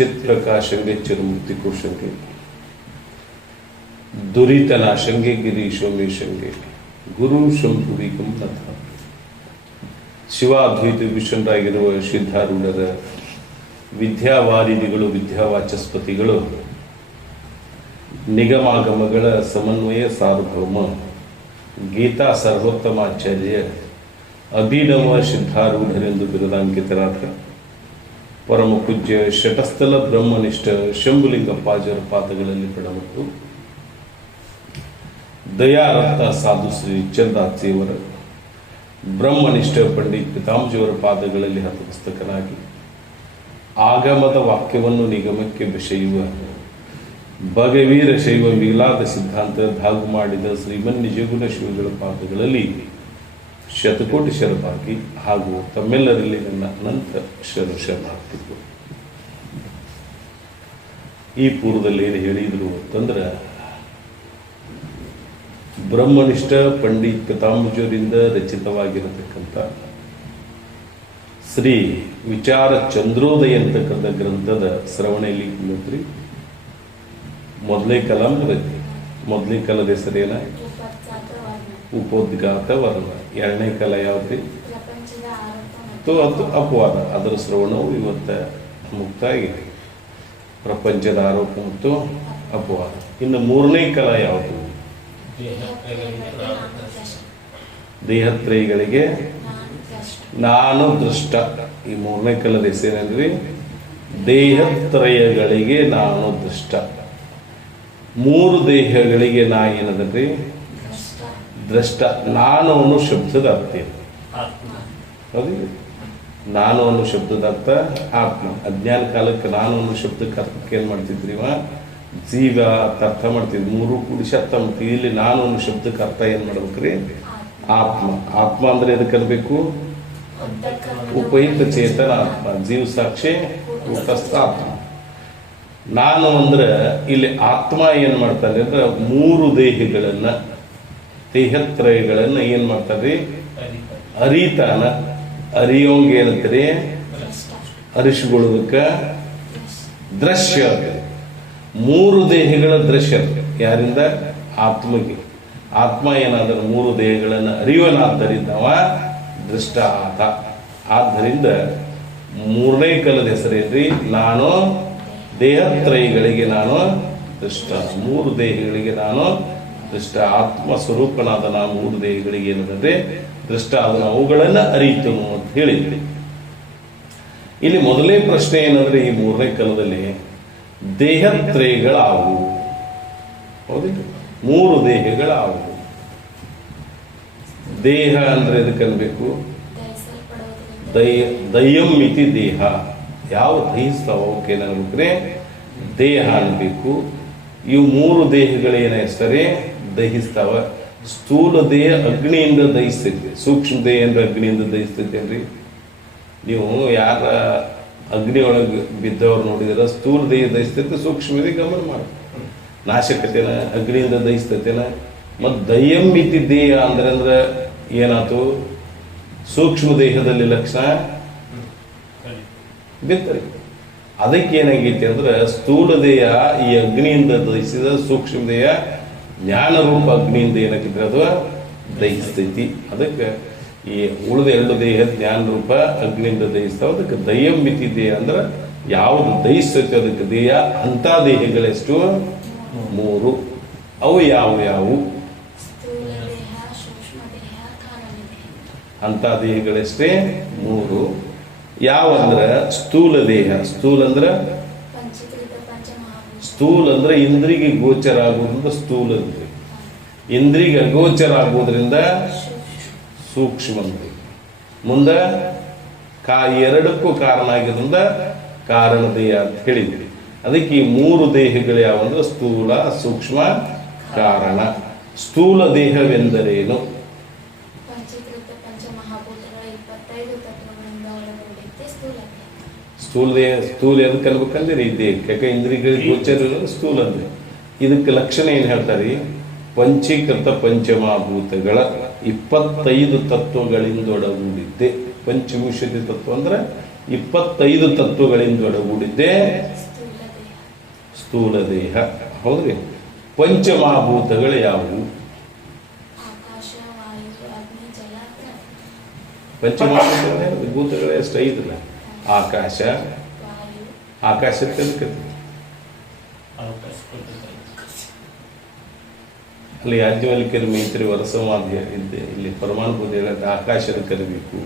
ಚಿತ್ಪ್ರಕಾಶಂಗೆ ಚಿರುಮುಕ್ತಿಕೋಶಂಗೆ ದುರಿತನಾಶಂಗೆ ಗಿರೀಶೋಮೇಶಂಗೆ ಗುರು ಶಂಭುವಿಗಂ ನಥ. ಶಿವಾದ್ವೈತ ವಿಷಣರಾಗಿರುವ ಸಿದ್ಧಾರೂಢರ ವಿದ್ಯಾವಾರಿಧಿಗಳು, ವಿದ್ಯಾವಾಚಸ್ಪತಿಗಳು, ನಿಗಮಾಗಮಗಳ ಸಮನ್ವಯ ಸಾರ್ವಭೌಮ ಗೀತಾ ಸರ್ವೋತ್ತಮಾಚಾರ್ಯ ಅಭಿನವ ಸಿದ್ಧಾರೂಢರೆಂದು ಬಿರುದಾಂಕಿತರಾದ ಪರಮ ಪೂಜ್ಯ ಶಟಸ್ಥಲ ಬ್ರಹ್ಮನಿಷ್ಠ ಶಂಭುಲಿಂಗಪ್ಪಾಜರ ಪಾದಗಳಲ್ಲಿ ಪ್ರಣಮಿಟ್ಟು ದಯಾರತ್ನ ಸಾಧು ಶ್ರೀ ಚಂದಾಚಿಯವರ ಬ್ರಹ್ಮನಿಷ್ಠ ಪಂಡಿತ್ ಪಿತಾಂಜಿಯವರ ಪಾದಗಳಲ್ಲಿ ಹತಮಸ್ತಕನಾಗಿ ಆಗಮದ ವಾಕ್ಯವನ್ನು ನಿಗಮಕ್ಕೆ ಬೆಸೆಯುವ ಭಗವೀರ ಶೈವ ಮೀಲಾದ ಸಿದ್ಧಾಂತ ಧಾಗು ಮಾಡಿದ ಶ್ರೀಮನ್ ನಿಜಗುಣ ಶಿವಗಳ ಪಾದಗಳಲ್ಲಿ ಶತಕೋಟಿ ಶರಭಾಗಿ ಹಾಗೂ ತಮ್ಮೆಲ್ಲರಲ್ಲಿ ನನ್ನ ಅನಂತ ಶರಣಾರ್ಥಿಗಳು. ಈ ಪೂರ್ವದಲ್ಲಿ ಏನು ಹೇಳಿದ್ರು ಅಂತಂದ್ರೆ, ಬ್ರಹ್ಮನಿಷ್ಠ ಪಂಡಿತ್ ಪಿತಾಂಬುಜರಿಂದ ರಚಿತವಾಗಿರತಕ್ಕಂಥ ಶ್ರೀ ವಿಚಾರ ಚಂದ್ರೋದಯ ಅಂತಕ್ಕಂಥ ಗ್ರಂಥದ ಶ್ರವಣೆಯಲ್ಲಿ ಕುಳಿತ್ರಿ. ಮೊದಲೇ ಕಲದ ಹೆಸರೇನ? ಉಪೋದ್ಘಾತ ವರ್ಣ. ಎರಡನೇ ಕಲ ಯಾವ್ದ್ರಿ? ಅದು ಅಪವಾದ. ಅದರ ಶ್ರವಣವು ಇವತ್ತ ಮುಕ್ತಾಗಿದೆ. ಪ್ರಪಂಚದ ಆರೋಪ ಮತ್ತು ಅಪವಾದ. ಇನ್ನು ಮೂರನೇ ಕಲ ಯಾವುದು? ದೇಹತ್ರಯಗಳಿಗೆ ನಾನು ದೃಷ್ಟ. ಈ ಮೂರನೇ ಕಲದ ಹೆಸರೇನ್ರಿ? ದೇಹತ್ರಯಗಳಿಗೆ ನಾನು ದೃಷ್ಟ. ಮೂರು ದೇಹಗಳಿಗೆ ನಾ ಏನದನ್ರಿ? ದ್ರಷ್ಟ. ನಾನು ಅನ್ನೋ ಶಬ್ದದ ಅರ್ಥ ಏನು? ಹೌದಿಲ್ಲ? ನಾನು ಅನ್ನೋ ಶಬ್ದದ ಅರ್ಥ ಆತ್ಮ. ಅಜ್ಞಾನ ಕಾಲಕ್ಕೆ ನಾನು ಅನ್ನೋ ಶಬ್ದಕ್ಕೆ ಅರ್ಥಕ್ಕೆ ಏನ್ ಮಾಡ್ತಿದ್ರಿ? ಜೀವ ಅರ್ಥ ಮಾಡ್ತಿದ್ವಿ. ಮೂರು ಕೂಡಿಸಿ ಅರ್ಥ ಮಾಡ್ತೀವಿ. ಇಲ್ಲಿ ನಾನು ಅನ್ನೋ ಶಬ್ದಕ್ಕೆ ಅರ್ಥ ಏನ್ ಮಾಡ್ಬೇಕ್ರಿ? ಆತ್ಮ. ಆತ್ಮ ಅಂದ್ರೆ ಎದಕ್ಕೆ ಅನ್ಬೇಕು? ಉಪಯುಕ್ತ ಚೇತನ ಆತ್ಮ, ಜೀವ ಸಾಕ್ಷಿ ಕೂಟಸ್ಥ ಆತ್ಮ. ನಾನು ಅಂದ್ರೆ ಇಲ್ಲಿ ಆತ್ಮ ಏನ್ ಮಾಡ್ತಾನೆ ಅಂದ್ರೆ ಮೂರು ದೇಹತ್ರಯಗಳನ್ನ ಏನ್ ಮಾಡ್ತಾರ್ರಿ? ಅರಿತಾನ. ಅರಿಯೋಂಗ ಏನಂತೀರಿ? ಅರಿಸಿಕೊಳ್ಳುವುದಕ್ಕ ದೃಶ್ಯ. ಮೂರು ದೇಹಗಳ ದೃಶ್ಯ ಯಾರಿಂದ? ಆತ್ಮಗೆ. ಆತ್ಮ ಏನಾದರೂ ಮೂರು ದೇಹಗಳನ್ನು ಅರಿಯುವನಾದ್ದರಿಂದ ದೃಷ್ಟ ಆತ. ಆದ್ದರಿಂದ ಮೂರನೇ ಕಲದ ಹೆಸರೇನ್ರಿ? ನಾನು ದೇಹತ್ರಯಗಳಿಗೆ ನಾನು ದೃಷ್ಟ. ಮೂರು ದೇಹಗಳಿಗೆ ನಾನು ದೃಷ್ಟ. ಆತ್ಮ ಸ್ವರೂಪನಾದ ನಾ ಮೂರು ದೇಹಗಳಿಗೆ ಏನಂದ್ರೆ ದೃಷ್ಟ. ಅದನ್ನು ಅವುಗಳನ್ನು ಅರಿತನು ಅಂತ ಹೇಳಿದ್ರಿ. ಇಲ್ಲಿ ಮೊದಲೇ ಪ್ರಶ್ನೆ ಏನಂದ್ರೆ, ಈ ಮೂರನೇ ಕಲದಲ್ಲಿ ದೇಹತ್ರಯಗಳಾವು? ಹೌದಿಲ್ಲ? ಮೂರು ದೇಹಗಳಾವು. ದೇಹ ಅಂದ್ರೆ ಎದಕ್ಕೆ ಅನ್ಬೇಕು? ದಯಂ ಮಿತಿ ದೇಹ. ಯಾವ ದಹಿಸ್ತಾವ ಅವಕ್ಕೆ ಏನಾಗ್ಬೇಕ್ರೆ? ದೇಹ ಅನ್ಬೇಕು. ಇವು ಮೂರು ದೇಹಗಳೇನ ಹೆಸರೇ? ದಹಿಸ್ತಾವ. ಸ್ಥೂಲ ದೇಹ ಅಗ್ನಿಯಿಂದ ದಹಿಸ್ತೈತಿ. ಸೂಕ್ಷ್ಮ ದೇಹ ಅಂದ್ರೆ ಅಗ್ನಿಯಿಂದ ದಹಿಸ್ತೈತಿ ಅಲ್ರಿ? ನೀವು ಯಾರ ಅಗ್ನಿ ಒಳಗೆ ಬಿದ್ದವ್ರು ನೋಡಿದ್ರೆ ಸ್ಥೂಲ ದೇಹ ದಹಿಸ್ತೈತೆ, ಸೂಕ್ಷ್ಮ ದೇಹ ಗಮನ ಮಾಡಿ. ನಾಶಕತೆನ ಅಗ್ನಿಯಿಂದ ದಹಿಸ್ತೈತೇನ? ಮತ್ತು ದಯಂ ಮಿತಿ ದೇಹ ಅಂದ್ರೆ ಏನಾಯ್ತು? ಸೂಕ್ಷ್ಮ ದೇಹದಲ್ಲಿ ಲಕ್ಷಣ ಬಿತ್ತರಿ. ಅದಕ್ಕೆ ಏನಾಗೈತಿ ಅಂದ್ರೆ ಸ್ಥೂಲ ದೇಹ ಈ ಅಗ್ನಿಯಿಂದ ದಹಿಸಿದ, ಸೂಕ್ಷ್ಮ ದೇಹ ಜ್ಞಾನ ರೂಪ ಅಗ್ನಿಯಿಂದ ಏನಾಗಿದ್ರೆ ಅದು ದಹಿಸ್ತೈತಿ. ಅದಕ್ಕೆ ಈ ಉಳಿದ ಎರಡು ದೇಹ ಜ್ಞಾನ ರೂಪ ಅಗ್ನಿಯಿಂದ ದಹಿಸ್ತಾವ. ಅದಕ್ಕೆ ದಯಂ ಮಿತಿ ದೇಹ ಅಂದ್ರೆ ಯಾವುದು ದಹಿಸ್ತೈತಿ ಅದಕ್ಕೆ ದೇಹ. ಅಂತ ದೇಹಗಳೆಷ್ಟು? ಮೂರು. ಅವು ಯಾವುವು? ಅಂತ ದೇಹಗಳೆಷ್ಟೇ? ಮೂರು. ಯಾವಂದ್ರ ಸ್ಥೂಲ ದೇಹ. ಸ್ಥೂಲ ಅಂದ್ರೆ ಇಂದ್ರಿಗೆ ಗೋಚರ ಆಗುವುದರಿಂದ ಸ್ಥೂಲ ಅಂದ್ರೆ, ಇಂದ್ರಿಗೆ ಅಗೋಚರ ಆಗುವುದರಿಂದ ಸೂಕ್ಷ್ಮ ಅಂದ್ರೆ, ಮುಂದ ಎರಡಕ್ಕೂ ಕಾರಣ ಆಗಿದ್ರಿಂದ ಕಾರಣ ದೇಹ ಅಂತ ಹೇಳಿದ್ರಿ. ಅದಕ್ಕೆ ಈ ಮೂರು ದೇಹಗಳು ಯಾವಂದ್ರೆ ಸ್ಥೂಲ, ಸೂಕ್ಷ್ಮ, ಕಾರಣ. ಸ್ಥೂಲ ದೇಹವೆಂದರೇನು? ಸ್ಥೂಲ ಎದಕ್ಕೆ ಅನ್ಬೇಕಂದ್ರೆ ಈ ದೇಹಕ್ಕೆ. ಯಾಕೆ ಇಂದ್ರಿಯಗಳಿಗೆ ಗೋಚರ ಸ್ಥೂಲ ಅಂದ್ರೆ. ಇದಕ್ಕೆ ಲಕ್ಷಣ ಏನ್ ಹೇಳ್ತಾರೆ? ಪಂಚೀಕೃತ ಪಂಚಮಹಾಭೂತಗಳ 25 ತತ್ವಗಳಿಂದೊಡಗೂಡಿದ್ದೆ. ಪಂಚವಿಂಶತಿ ತತ್ವ ಅಂದ್ರೆ 25 ತತ್ವಗಳಿಂದೊಡಗೂಡಿದ್ದೆ ಸ್ಥೂಲ ದೇಹ. ಹೌದ್ರಿ? ಪಂಚಮಹಾಭೂತಗಳು ಯಾವುವು? ಪಂಚಮಹಾಭೂತಗಳೇ ಎಷ್ಟು ಐದಲ್ಲ? ಆಕಾಶ, ಆಕಾಶಕ್ಕೆ ಅಲ್ಲಿ ಯಾಜ್ಞವಲ್ಕ್ಯರ ಮೈತ್ರಿ ವರಸಮಾಧ್ಯ ಇದ್ದೆ ಇಲ್ಲಿ ಪರಮಾನುಭೂತಿ ಹೇಳತ್ತೆ ಆಕಾಶದ ಕರಿಬೇಕು.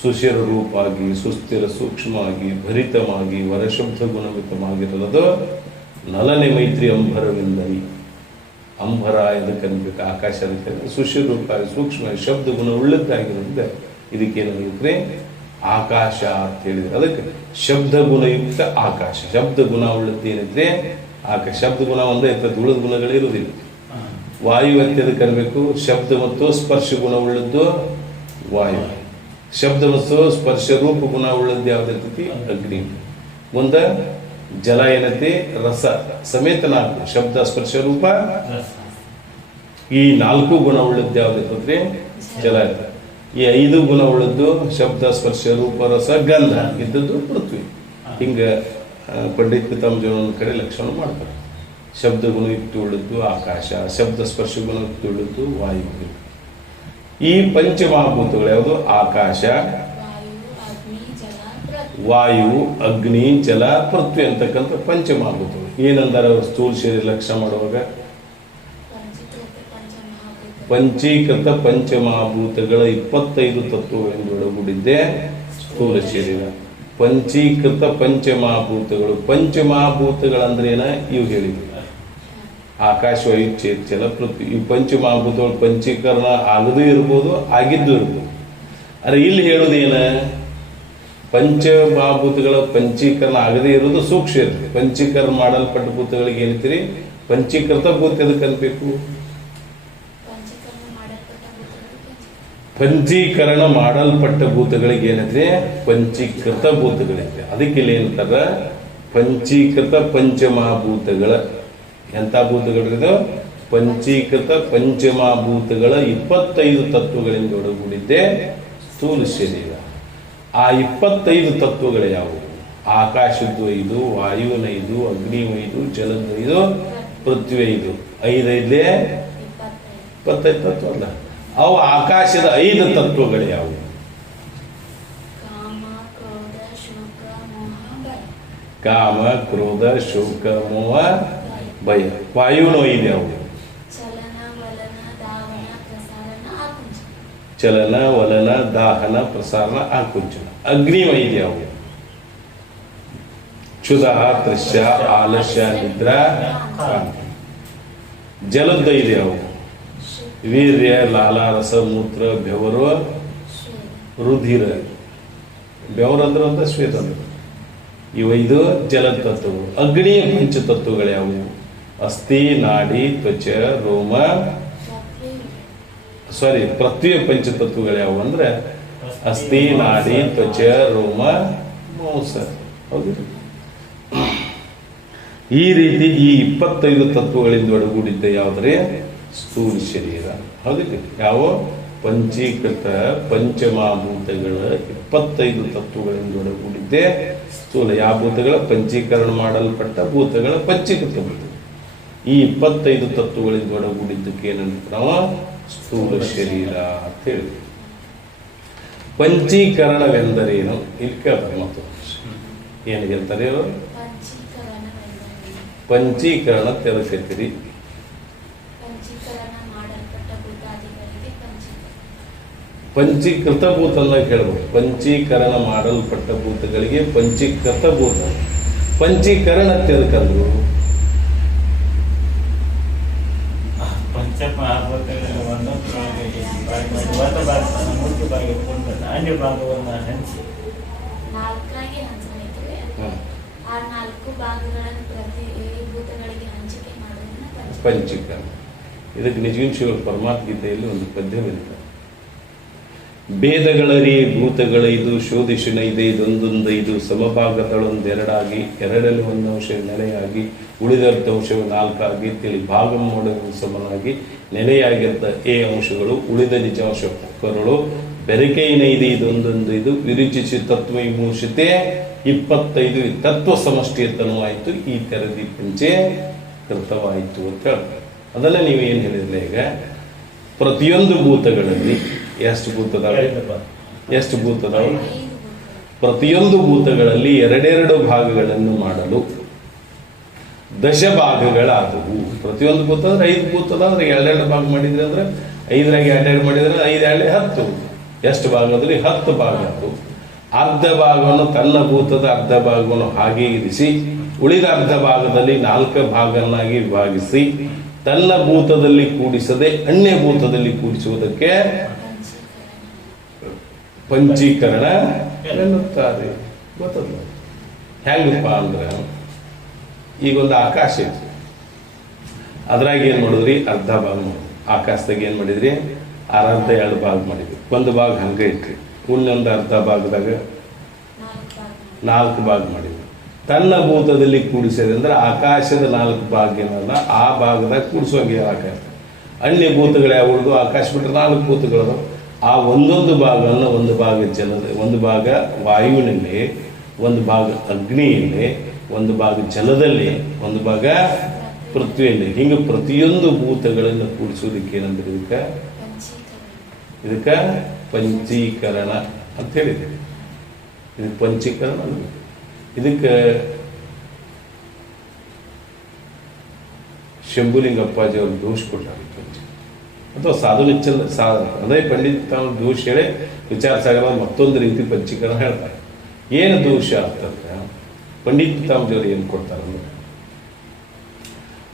ಸುಶಿರ ರೂಪಾಗಿ, ಸುಸ್ಥಿರ ಸೂಕ್ಷ್ಮವಾಗಿ, ಭರಿತವಾಗಿ, ವರಶಬ್ದ ಗುಣವಿತವಾಗಿರಲದು ನಲನೆ ಮೈತ್ರಿ ಅಂಬರವಿಂದರಿ. ಅಂಬರ ಇದಕ್ಕೆ ಅನ್ಬೇಕು, ಆಕಾಶ ಅದಕ್ಕೆ ಸುಶಿರ ರೂಪಾಗಿ, ಸೂಕ್ಷ್ಮ ಶಬ್ದ ಗುಣ ಉಳ್ಳದ್ದಾಗಿರೋದ್ರಿಂದ ಇದಕ್ಕೇನಿದ್ರೆ ಆಕಾಶ ಅಂತ ಹೇಳಿದ್ರೆ. ಅದಕ್ಕೆ ಶಬ್ದ ಗುಣಯುಕ್ತ ಆಕಾಶ. ಶಬ್ದ ಗುಣ ಉಳ್ಳದ್ದು ಏನಿದ್ರೆ ಆಕಾಶ. ಶಬ್ದ ಗುಣ ಒಂದೇ ಇರ್ತದೆ, ಉಳಿದ ಗುಣಗಳು ಇರುವುದಿಲ್ಲ. ವಾಯು ಎತ್ತದಕ್ಕೆ ಅನ್ಬೇಕು, ಶಬ್ದ ಮತ್ತು ಸ್ಪರ್ಶ ಗುಣ ಉಳ್ಳದ್ದು ವಾಯು. ಶಬ್ದ ಮತ್ತು ಸ್ಪರ್ಶ ರೂಪ ಗುಣ ಉಳ್ಳದ್ದು ಯಾವ್ದಿರ್ತೈತಿ? ಅಗ್ನಿ. ಮುಂದೆ ಜಲ ಏನೈತಿ? ರಸ ಸಮೇತ ನಾಲ್ಕು, ಶಬ್ದ ಸ್ಪರ್ಶ ರೂಪ. ಈ ನಾಲ್ಕು ಗುಣ ಉಳ್ಳದ್ದು ಯಾವ್ದಿರ್ತೈತಿ? ಜಲ ಇರ್ತದೆ. ಈ 5 ಗುಣ ಉಳ್ಳದ್ದು ಶಬ್ದ ಸ್ಪರ್ಶ ರೂಪ ರಸ ಗಂಧ ಇದ್ದದ್ದು ಪೃಥ್ವಿ. ಹಿಂಗ ಪಂಡಿತ್ ಪಿತಾಮಹರು ಒಂದು ಕಡೆ ಲಕ್ಷಣ ಮಾಡ್ತಾರೆ. ಶಬ್ದ ಗುಣಯುಕ್ತ ಉಳ್ಳದ್ದು ಆಕಾಶ, ಶಬ್ದ ಸ್ಪರ್ಶ ಗುಣಯುಕ್ತ ಉಳ್ಳದ್ದು ವಾಯು. ಈ ಪಂಚಮಹಾಭೂತಗಳು ಯಾವುದು? ಆಕಾಶ, ವಾಯು, ಅಗ್ನಿ, ಜಲ, ಪೃಥ್ವಿ ಅಂತಕ್ಕಂಥ ಪಂಚಮಹಾಭೂತಗಳು. ಏನಂದಾರ ಸ್ಥೂಲ ಶರೀರ ಲಕ್ಷ್ಯ ಮಾಡುವಾಗ? ಪಂಚೀಕೃತ ಪಂಚಮಹಾಭೂತಗಳ 25 ತತ್ವಗಳಿಂದ ಒಳಗೂಡಿದ್ದೆ ಸ್ಥೂಲ ಶರೀರ. ಪಂಚೀಕೃತ ಪಂಚಮಹಾಭೂತಗಳು. ಪಂಚಮಹಾಭೂತಗಳಂದ್ರೆ ಏನ? ಇವು ಹೇಳಿದ್ವಿ, ಆಕಾಶ, ವಾಯು, ಜಲ, ಪೃಥ್ವಿ. ಇವು ಪಂಚಮಹಾಭೂತಗಳು ಪಂಚೀಕರಣ ಆಗದೂ ಇರ್ಬೋದು, ಆಗಿದ್ದು ಇರ್ಬೋದು. ಅರೆ ಇಲ್ಲಿ ಹೇಳುವುದೇನ? ಪಂಚಮಹಾಭೂತಗಳ ಪಂಚೀಕರಣ ಆಗದೇ ಇರೋದು ಸೂಕ್ಷ್ಮ ಇರ್ತದೆ. ಪಂಚೀಕರಣ ಮಾಡಲ್ಪಟ್ಟ ಭೂತಗಳಿಗೆ ಏನಂತೀರಿ? ಪಂಚೀಕೃತ ಭೂತ. ಎದಕ್ಕೆ ಅನ್ಬೇಕು? ಪಂಚೀಕರಣ ಮಾಡಲ್ಪಟ್ಟ ಭೂತಗಳಿಗೆ ಏನಂದ್ರೆ ಪಂಚೀಕೃತ ಭೂತಗಳಿದೆ. ಅದಕ್ಕೆ ಇಲ್ಲಿ ಏನಂತಾರ? ಪಂಚೀಕೃತ ಪಂಚಮಹಾಭೂತಗಳ. ಎಂಥ ಭೂತಗಳಿದೆ? ಪಂಚೀಕೃತ ಪಂಚಮಹಾಭೂತಗಳ 25 ತತ್ವಗಳಿಂದ ಒಳಗೂಡಿದ್ದೆ ಸ್ಥೂಲ ಶರೀರ. ಆ 25 ತತ್ವಗಳು ಯಾವುವು? ಆಕಾಶದ್ದು 5, ವಾಯುವಿನ 5, ಅಗ್ನಿ 5, ಜಲದ 5, ಪೃಥ್ವಿ 5. 5 25 ತತ್ವ ಅಲ್ಲ. ಅವು ಆಕಾಶದ 5 ತತ್ವಗಳು ಯಾವುವು? ಕಾಮ, ಕ್ರೋಧ, ಶೋಕ, ಮೋಹ, ಭಯ. ವಾಯುವಿನ 5 ಯಾವುವು? ಚಲನ, ವಲನ, ದಾಹನ, ಪ್ರಸಾರಣ, ಆಕುಂಚನ. ಅಗ್ನಿ 5 ಯಾವುವು? ಕ್ಷುಧ, ತೃಷ್ಯ, ಆಲಸ್ಯ, ನಿದ್ರಾ, ಕಾಂತಿ. ಜಲದ 5 ಯಾವುವು? ವೀರ್ಯ, ಲಾಲ, ರಸ, ಮೂತ್ರ, ಬೆವರು, ರುಧಿರ. ಬೆವರು ಅಂದ್ರೆ ಅಂತ ಶ್ವೇತ ಅಂದ್ರೆ. ಇವು 5 ಜಲದ ತತ್ವಗಳು. ಅಗ್ನಿಯ ಪಂಚತತ್ವಗಳು ಯಾವುವು? ಅಸ್ಥಿ, ನಾಡಿ, ತ್ವಚ, ರೋಮ. ಪೃಥ್ವಿಯ ಪಂಚತತ್ವಗಳು ಯಾವುವು ಅಂದ್ರೆ ಅಸ್ಥಿ, ನಾಡಿ, ತ್ವಚ, ರೋಮ, ಮಾಂಸ. ಹೌದು. ಈ ರೀತಿ ಈ 25 ತತ್ವಗಳಿಂದ ಒಳಗೂಡಿದ್ದ ಯಾವುದ್ರೆ ಸ್ಥೂಲ ಶರೀರ. ಹೌದಿಲ್ಲ? ಯಾವ? ಪಂಚೀಕೃತ ಪಂಚಮಹಾಭೂತಗಳ 25 ತತ್ವಗಳಿಂದ ಒಳಗೂಡಿದ್ದೆ ಸ್ಥೂಲ. ಯಾವ ಭೂತಗಳ? ಪಂಚೀಕರಣ ಮಾಡಲ್ಪಟ್ಟ ಭೂತಗಳ ಪಂಚೀಕೃತ ಭೂತ. ಈ 25 ತತ್ವಗಳಿಂದ ಒಳಗೂಡಿದ್ದಕ್ಕೆ ಏನಂತ ನಾವು ಸ್ಥೂಲ ಶರೀರ ಅಂತ ಹೇಳಿ. ಪಂಚೀಕರಣವೆಂದರೇನು? ಇಲ್ಲಿ ಕೇಳ್ತಾರೆ ಮತ್ತು ಏನು ಹೇಳ್ತಾರೆ ಅವರು? ಪಂಚೀಕರಣ ತೆರಕೈತಿರಿ. ಪಂಚೀಕೃತ ಭೂತ ಅಲ್ಲ ಕೇಳ್ಬೋದು. ಪಂಚೀಕರಣ ಮಾಡಲ್ಪಟ್ಟ ಭೂತಗಳಿಗೆ ಪಂಚೀಕೃತ ಭೂತ. ಪಂಚೀಕರಣ ತೆರಕಂದ್ರು ಪಂಚೀಕರಣ. ಇದಕ್ಕೆ ನಿಜವಿಂಶಗಳು ಪರಮಾತ್ಮಗೀತೆಯಲ್ಲಿ ಒಂದು ಪದ್ಯವಿದೆ. ಭೇದಗಳರಿ ಭೂತಗಳೈದು ಶೋಧಿಷಣ ಇದೆ ಇದೊಂದೊಂದೈದು ಸಮಭಾಗದಳೊಂದೆರಡಾಗಿ ಎರಡಲ್ಲಿ ಒಂದು ಅಂಶ ನೆಲೆಯಾಗಿ ಉಳಿದರ್ಥ ಅಂಶವು ನಾಲ್ಕಾಗಿ ತಿಳಿ ಭಾಗ ಮಾಡುವ ಸಮನಾಗಿ ನೆಲೆಯಾಗಿರ್ತ ಎ ಅಂಶಗಳು ಉಳಿದ ನಿಜಾಂಶ ಕರುಳು ಬೆರಕೆಯಿನ ಇದೆ ಇದೊಂದೊಂದೈದು ವಿರುಚಿಸಿ ತತ್ವ ವಿಮೂಷತೆ 25 ತತ್ವ ಸಮಷ್ಟಿ ಅಂತನೂ ಆಯಿತು, ಈ ತೆರದಿ ಪಂಚೆ ಕೃತವಾಯಿತು ಅಂತ ಹೇಳ್ತಾರೆ. ಅದನ್ನ ನೀವು ಏನು ಹೇಳಿದ್ರಿ ಈಗ, ಪ್ರತಿಯೊಂದು ಭೂತಗಳಲ್ಲಿ ಎಷ್ಟು ಭೂತದಾವೆ? ಎಷ್ಟು ಭೂತದಾವೆ? ಪ್ರತಿಯೊಂದು ಭೂತಗಳಲ್ಲಿ ಎರಡೆರಡು ಭಾಗಗಳನ್ನು ಮಾಡಲು ದಶಭಾಗಗಳಾದವು. ಪ್ರತಿಯೊಂದು ಭೂತ ಅಂದ್ರೆ 5 ಭೂತದ ಅಂದ್ರೆ ಎರಡೆರಡು ಭಾಗ ಮಾಡಿದ್ರೆ ಅಂದ್ರೆ 5ರಾಗಿ ಎರಡೆರಡು ಮಾಡಿದ್ರೆ 5 2 10. ಎಷ್ಟು ಭಾಗ ಅದ್ರಲ್ಲಿ? 10 ಭಾಗ ಆಯ್ತು. ಅರ್ಧ ಭಾಗವನ್ನು ತನ್ನ ಭೂತದ ಅರ್ಧ ಭಾಗವನ್ನು ಹಾಗೆ ಇರಿಸಿ ಉಳಿದ ಅರ್ಧ ಭಾಗದಲ್ಲಿ 4 ಭಾಗನಾಗಿ ವಿಭಾಗಿಸಿ ತನ್ನ ಭೂತದಲ್ಲಿ ಕೂಡಿಸದೆ ಅನ್ಯ ಭೂತದಲ್ಲಿ ಕೂಡಿಸುವುದಕ್ಕೆ ಪಂಚೀಕರಣ ಎನ್ನುತ್ತಾರೆ. ಗೊತ್ತಲ್ಲ ಹೆಂಗಪ್ಪ ಅಂದ್ರೆ, ಈಗೊಂದು ಆಕಾಶ ಇತ್ತು, ಅದ್ರಾಗ ಏನ್ ಮಾಡಿದ್ರಿ? ಅರ್ಧ ಭಾಗ ಮಾಡಿದ್ರಿ. ಆಕಾಶದಾಗ ಏನ್ ಮಾಡಿದ್ರಿ? ಅರ್ಧ 2 ಭಾಗ ಮಾಡಿದ್ರಿ. ಒಂದು ಭಾಗ ಹಂಗೆ ಇಟ್ರಿ, ಇನ್ನೊಂದು ಅರ್ಧ ಭಾಗದಾಗ 4 ಭಾಗ ಮಾಡಿದ್ರಿ. ತನ್ನ ಭೂತದಲ್ಲಿ ಕೂಡಿಸಿದೆ ಅಂದ್ರೆ ಆಕಾಶದ 4 ಭಾಗ ಏನಲ್ಲ, ಆ ಭಾಗದಾಗ ಕೂಡಿಸೋಂಗೆ ಆಕಾಶ. ಅನ್ಯ ಭೂತಗಳು ಯಾವ ಉಳಿದು? ಆಕಾಶ ಬಿಟ್ಟರೆ 4 ಭೂತಗಳು. ಆ ಒಂದೊಂದು ಭಾಗವನ್ನು, ಒಂದು ಭಾಗ ಜಲದ, ಒಂದು ಭಾಗ ವಾಯುವಿನಲ್ಲಿ, ಒಂದು ಭಾಗ ಅಗ್ನಿಯಲ್ಲಿ, ಒಂದು ಭಾಗ ಜಲದಲ್ಲಿ, ಒಂದು ಭಾಗ ಪೃಥ್ವಿಯಲ್ಲಿ, ಹಿಂಗೆ ಪ್ರತಿಯೊಂದು ಭೂತಗಳನ್ನು ಕೂಡಿಸೋದಕ್ಕೆ ಏನಂದ್ರೆ ಇದಕ್ಕೆ ಪಂಚೀಕರಣ ಅಂತ ಹೇಳಿದೆ. ಇದಕ್ಕೆ ಪಂಚೀಕರಣ ಅಂದ್ರೆ ಇದಕ್ಕೆ ಶಂಭುಲಿಂಗಪ್ಪಾಜಿ ಅವರು ದೋಷ ಕೊಟ್ಟಾರೆ. ಅಥವಾ ಸಾಧು ನಿಚ್ಚಲ್ ಅದೇ ಪಂಡಿತ್ ತಾವು ದೋಷ ಹೇಳಿ ವಿಚಾರ ಸಾಗರ ಮತ್ತೊಂದು ರೀತಿ ಪಂಚೀಕರಣ ಹೇಳ್ತಾರೆ. ಏನು ದೋಷ ಅಂತಂದ್ರೆ ಪಂಡಿತ್ ತಾಮಜಿಯವರು ಏನು ಕೊಡ್ತಾರೆ ಅಂದ್ರೆ,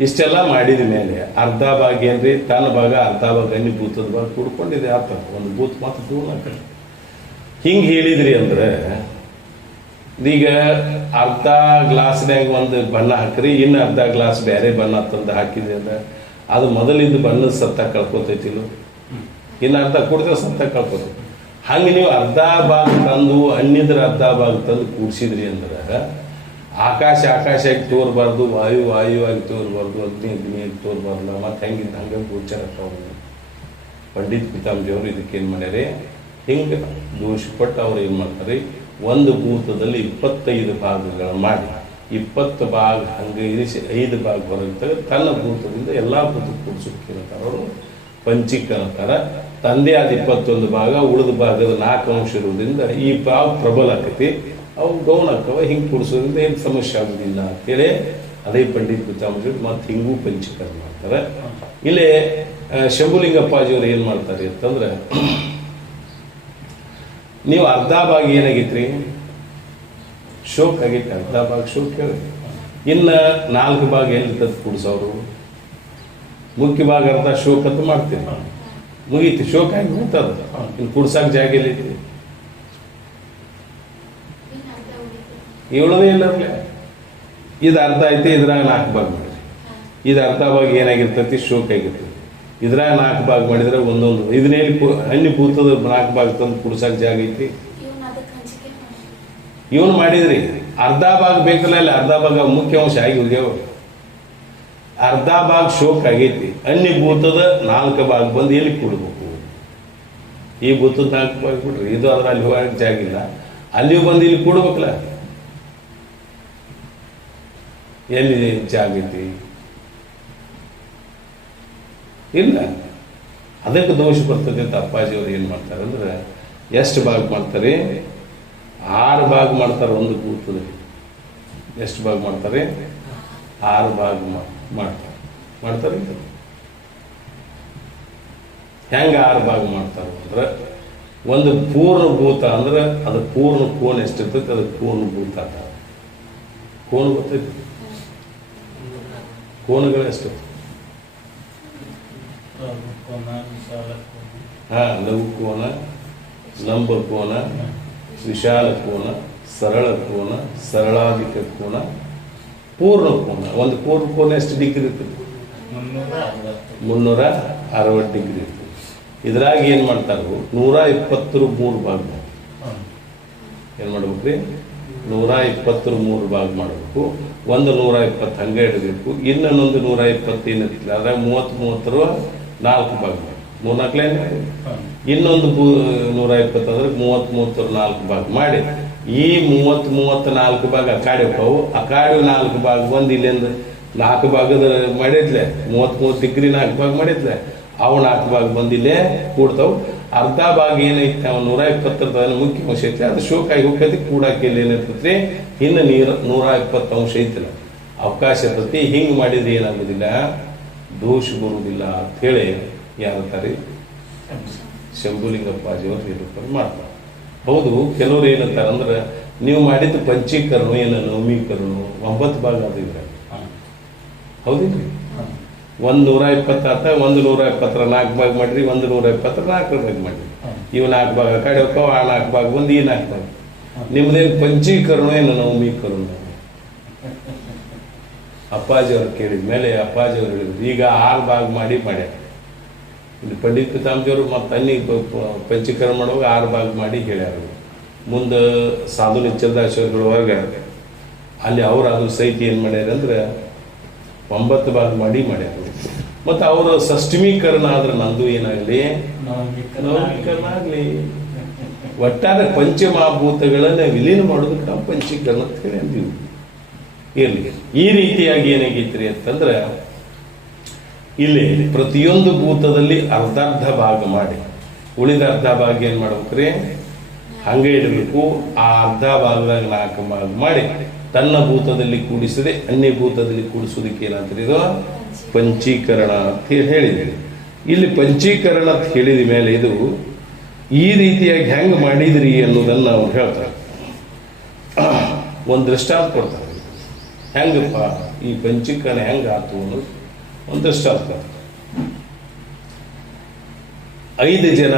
ಇಷ್ಟೆಲ್ಲ ಮಾಡಿದ ಮೇಲೆ ಅರ್ಧ ಭಾಗ ಏನ್ರಿ ತನ್ನ ಭಾಗ, ಅರ್ಧ ಭಾಗ ಅನ್ಯ ಭೂತದ ಭಾಗ ಕೂಡ್ಕೊಂಡಿದೆ ಆತ. ಒಂದು ಭೂತ ಮಾತ್ರ ಪೂರ್ಣ ಕಡೆ ಹಿಂಗೆ ಹೇಳಿದ್ರಿ ಅಂದ್ರೆ, ಈಗ ಅರ್ಧ ಗ್ಲಾಸ್ನಾಗ ಒಂದು ಬಣ್ಣ ಹಾಕ್ರಿ, ಇನ್ನು ಅರ್ಧ ಗ್ಲಾಸ್ ಬೇರೆ ಬಣ್ಣ ತಂದು ಹಾಕಿದ್ರಿ ಅಂದ್ರೆ ಅದು ಮೊದಲಿದ್ದು ಬಣ್ಣದ ಸತ್ತ ಕಳ್ಕೊತೈತಿಲ್ಲ, ಇನ್ನು ಅರ್ಧ ಕುಡಿದ್ರೆ ಸತ್ತ ಕಳ್ಕೊತೈತಿ. ಹಂಗೆ ನೀವು ಅರ್ಧ ಭಾಗ ತಂದು ಅನ್ಯದ್ರ ಅರ್ಧ ಭಾಗ ತಂದು ಕೂಡಿಸಿದ್ರಿ ಅಂದ್ರೆ ಆಕಾಶ ಆಕಾಶಾಗಿ ತೋರ್ಬಾರ್ದು, ವಾಯು ವಾಯುವಾಗಿ ತೋರ್ಬಾರ್ದು, ಅಗ್ನಿ ಅಗ್ನಿಯಾಗಿ ತೋರ್ಬಾರ್ದು. ಮತ್ತೆ ಹೆಂಗಿದ್ದು ಹಂಗೆ ಗೋಚರ ಪಂಡಿತ್ ಪಿತಾಂಬಜಿಯವರು ಇದಕ್ಕೇನು ಮಾಡ್ಯಾರೆ, ಹಿಂಗೆ ದೋಷ ಕೊಟ್ಟು ಅವ್ರು ಏನು ಮಾಡ್ತಾರೆ, ಒಂದು ಭೂತದಲ್ಲಿ 25 ಭಾಗಗಳು ಮಾಡಿ 20 ಭಾಗ ಹಂಗೆ ಇರಿಸಿ 5 ಭಾಗ ಹೊರಗೆ ತೆಗೆದು ತನ್ನ ಭೂತದಿಂದ ಎಲ್ಲ ಭೂತ ಕೂಡಿಸೋಕೆ ಅವರು ಪಂಚೀಕರಣ. ತಂದೆ ಆದ 21 ಭಾಗ, ಉಳಿದ ಭಾಗದ 4 ಅಂಶ ಇರುವುದರಿಂದ ಈ ಭಾವ ಪ್ರಬಲ ಆಕತಿ, ಅವು ಗೌಣ ಆಕವ. ಹಿಂಗೆ ಕೂಡಿಸೋದ್ರಿಂದ ಏನು ಸಮಸ್ಯೆ ಆಗೋದಿಲ್ಲ ಅಂತೇಳಿ ಅದೇ ಪಂಡಿತ್ ಪಿತಾಂಬಜಿ ಮತ್ತೆ ಹಿಂಗೂ ಪಂಚೀಕರಣ ಮಾಡ್ತಾರೆ. ಇಲ್ಲೇ ಶಂಭುಲಿಂಗಪ್ಪಾಜಿಯವರು ಏನು ಮಾಡ್ತಾರೆ ಅಂತಂದ್ರೆ, ನೀವು ಅರ್ಧ ಭಾಗ ಏನಾಗಿತ್ರಿ? ಶೋಕ್ ಆಗೈತೆ, ಅರ್ಧ ಭಾಗ ಶೋಕ್ ಹೇಳಿ. ಇನ್ನು 4 ಭಾಗ ಎಲ್ಲಿರ್ತದೆ ಕೂಡಿಸೋರು? ಮುಖ್ಯ ಭಾಗ ಅರ್ಧ ಶೋಕ್ ಅಂತ ಮಾಡ್ತೀವಿ, ಮುಗೀತಿ, ಶೋಕ್ ಆಗಿ ಹೋಗ್ತದ. ಇನ್ನು ಕುಡ್ಸಾಕ ಜಾಗ ಎಲ್ಲೈತಿ? ಹೇಳೋದೇ ಇಲ್ಲ. ಇದು ಅರ್ಧ ಐತಿ, ಇದ್ರಾಗ 4 ಭಾಗ ಮಾಡಿರಿ. ಇದು ಅರ್ಧ ಭಾಗ ಏನಾಗಿರ್ತೈತಿ? ಶೋಕ್ ಆಗಿರ್ತೈತಿ. ಇದ್ರಾಗ 4 ಭಾಗ ಮಾಡಿದ್ರೆ ಒಂದೊಂದು ಇದನ್ನೇಲಿ ಹಣ್ಣಿ ಭೂತದ 4 ಭಾಗ ತಂದು ಕುಡ್ಸಾಕ ಜಾಗ ಐತಿ? ಇವನು ಮಾಡಿದ್ರಿ ಅರ್ಧ ಭಾಗ ಬೇಕಲ್ಲ, ಇಲ್ಲ ಅರ್ಧ ಭಾಗ ಮುಖ್ಯ ಅಂಶ ಆಗಿ ಹೋಗ್ಯಾವ. ಅರ್ಧ ಭಾಗ ಶೋಕ್ ಆಗೈತಿ, ಅನ್ಯ ಭೂತದ 4 ಭಾಗ ಬಂದು ಎಲ್ಲಿ ಕೊಡ್ಬೇಕು? ಈ ಭೂತದ 4 ಭಾಗ ಕೊಡ್ರಿ, ಇದು ಅದ್ರ ಅಲ್ಲಿ ಹೋಗಕ್ಕೆ ಜಾಗ ಇಲ್ಲ, ಅಲ್ಲಿಯೂ ಬಂದು ಇಲ್ಲಿ ಕೊಡ್ಬೇಕಲ್ಲ, ಎಲ್ಲಿ ಜಾಗ ಐತಿ? ಇಲ್ಲ. ಅದಕ್ಕೆ ದೋಷ ಬರ್ತದೆ ಅಂತ ಅಪ್ಪಾಜಿಯವರು ಏನು ಮಾಡ್ತಾರೆ ಅಂದ್ರೆ, ಎಷ್ಟು ಭಾಗ ಮಾಡ್ತಾರೆ? 6 ಭಾಗ ಮಾಡ್ತಾರೆ ಒಂದು ಭೂತದಲ್ಲಿ. ಎಷ್ಟು ಭಾಗ ಮಾಡ್ತಾರೆ? 6 ಭಾಗ ಮಾಡ್ತಾರೆ. ಹೆಂಗೆ 6 ಭಾಗ ಮಾಡ್ತಾರೆ ಅಂದ್ರೆ, ಒಂದು ಪೂರ್ಣ ಭೂತ ಅಂದ್ರೆ ಅದು ಪೂರ್ಣ ಕೋಣ ಎಷ್ಟಿರ್ತೈತೆ ಅದಕ್ಕೆ ಪೂರ್ಣ ಭೂತ ಅಂತ. ಕೋಣ ಗೊತ್ತೈತಿ? ಕೋಣಗಳು ಎಷ್ಟು? ಲಘು ಕೋನ, ಲಂಬ ಕೋನ, ವಿಶಾಲ ಕೋನ, ಸರಳ ಕೋನ, ಸರಳಾಧಿಕ ಕೋನ, ಪೂರ್ಣ ಕೋನ. ಒಂದು ಪೂರ್ಣ ಕೋನ ಎಷ್ಟು ಡಿಗ್ರಿ ಇರ್ತದೆ? 360 ಡಿಗ್ರಿ ಇರ್ತದೆ. ಇದ್ರಾಗ ಏನು ಮಾಡ್ತಾರೆ? 123 ಭಾಗ ಏನು ಮಾಡ್ಬೇಕ್ರಿ? 123 ಭಾಗ ಮಾಡಬೇಕು. ಒಂದು 120 ಹಂಗೆ ಇಡಬೇಕು, ಇನ್ನೊಂದು 120 ಏನಿರ್ತಿಲ್ಲ, ಅದ್ರಾಗ 30 4 ಭಾಗ ಮಾಡಿ 3 ಇನ್ನೊಂದು 120 ಅಂದ್ರೆ 30 4 ಭಾಗ ಮಾಡಿ ಈ 34 ಭಾಗ ಆ ಕಾಡಿ ಹೋಗ್ತಾವು. ಆ ಕಾಡಿ 4 ಭಾಗ ಬಂದು ಇಲ್ಲಿಂದ 4 ಭಾಗದ ಮಾಡಿದ್ಲೆ 33 ಡಿಗ್ರಿ 4 ಭಾಗ ಮಾಡಿದ್ಲೆ ಅವು 4 ಭಾಗ ಬಂದಿಲ್ಲೇ ಕೂಡ್ತಾವು. ಅರ್ಧ ಭಾಗ ಏನೈತಿ ನಾವು 120 ಮುಖ್ಯ ಅಂಶ ಐತಿ, ಅದು ಶೋಕಾಗಿ ಹೋಗ್ತೈತಿ. ಕೂಡಾಕ ಇಲ್ಲಿ ಏನಿರ್ತೈತಿ ಇನ್ನು 120 ಅಂಶ ಐತಿಲ್ಲ, ಅವಕಾಶ ಇರ್ತೈತಿ. ಹಿಂಗೆ ಮಾಡಿದ್ರೆ ಏನಾಗೋದಿಲ್ಲ, ದೋಷ ಬರುವುದಿಲ್ಲ ಅಂತ ಹೇಳಿ ಯಾರಂತಾರೆ ಶಂಭುಲಿಂಗಪ್ಪಾಜಿಯವರು ನಿರೂಪಣೆ ಮಾಡ್ತಾರೆ. ಹೌದು, ಕೆಲವ್ರು ಏನಂತಾರೆ ಅಂದ್ರೆ ನೀವು ಮಾಡಿದ್ದು ಪಂಚೀಕರಣ ಏನ ನವಮೀಕರಣ 9 ಭಾಗ ಅದು ಇದ್ರೆ ಹೌದಿಲ್ರಿ. 120 ಆತ, 120 4 ಭಾಗ ಮಾಡ್ರಿ, 120 4 ಭಾಗ ಮಾಡ್ರಿ. ಇವು 4 ಭಾಗ ಕಡೆ ಹೋಗ್ತಾವ, ಆ 4 ಭಾಗ ಬಂದು ಈ 4 ಭಾಗ. ನಿಮ್ದೇನು ಪಂಚೀಕರಣ ಏನು ನವಮೀಕರಣ? ಅಪ್ಪಾಜಿಯವ್ರು ಕೇಳಿದ ಮೇಲೆ ಅಪ್ಪಾಜಿಯವ್ರು ಹೇಳಿದ್ರು ಈಗ 6 ಭಾಗ ಮಾಡ್ಯಾರ. ಇಲ್ಲಿ ಪಂಡಿತ್ ಪಿತಾಂಬಿಯವರು ಮತ್ತು ಅಲ್ಲಿ ಪಂಚೀಕರಣ ಮಾಡುವಾಗ 6 ಭಾಗ ಮಾಡಿ ಹೇಳ್ಯಾರ. ಮುಂದೆ ಸಾಧು ನಿಚ್ಚಲ್ದಾಸಗಳೊಳಗೆ ಅಲ್ಲಿ ಅವ್ರು ಅದು ಸಹಿತ ಏನು ಮಾಡ್ಯಾರ ಅಂದ್ರೆ 9 ಭಾಗ ಮಾಡ್ಯಾರ. ಮತ್ತು ಅವರು ಷಷ್ಠಮೀಕರಣ ಆದ್ರೆ ನಂದು ಏನಾಗಲಿ ನವಮೀಕರಣ ಆಗಲಿ. ಒಟ್ಟಾರೆ ಪಂಚಮಹಾಭೂತಗಳನ್ನ ವಿಲೀನ ಮಾಡೋದಕ್ಕೆ ನಾವು ಪಂಚೀಕರಣ ಅಂತ ಹೇಳಿ ಅಂತೀವಿ. ಇರಲಿ, ಈ ರೀತಿಯಾಗಿ ಏನಾಗೈತ್ರಿ ಅಂತಂದ್ರೆ ಇಲ್ಲಿ ಪ್ರತಿಯೊಂದು ಭೂತದಲ್ಲಿ ಅರ್ಧಾರ್ಧ ಭಾಗ ಮಾಡಿ ಉಳಿದ ಅರ್ಧ ಭಾಗ ಏನ್ ಮಾಡ್ಬೇಕ್ರಿ ಹಂಗೆ ಇಡಬೇಕು. ಆ ಅರ್ಧ ಭಾಗದಾಗ 4 ಭಾಗ ಮಾಡಿ ತನ್ನ ಭೂತದಲ್ಲಿ ಕೂಡಿಸದೆ ಅನ್ಯ ಭೂತದಲ್ಲಿ ಕೂಡಿಸೋದಕ್ಕೆ ಏನಂತಾರೆ ಇದು ಪಂಚೀಕರಣ ಅಂತ ಹೇಳಿದ್ರಿ. ಇಲ್ಲಿ ಪಂಚೀಕರಣ ಅಂತ ಹೇಳಿದ ಮೇಲೆ ಇದು ಈ ರೀತಿಯಾಗಿ ಹೆಂಗ್ ಮಾಡಿದ್ರಿ ಅನ್ನೋದನ್ನ ಅವ್ರು ಹೇಳ್ತಾರೆ. ಒಂದು ದೃಷ್ಟಾಂತ ಕೊಡ್ತಾರೆ, ಹೆಂಗಪ್ಪ ಈ ಪಂಚೀಕರಣ ಹೆಂಗ ಆತು ಅನ್ನೋದು ಒಂದು ದೃಷ್ಟಾಂತ. 5 ಜನ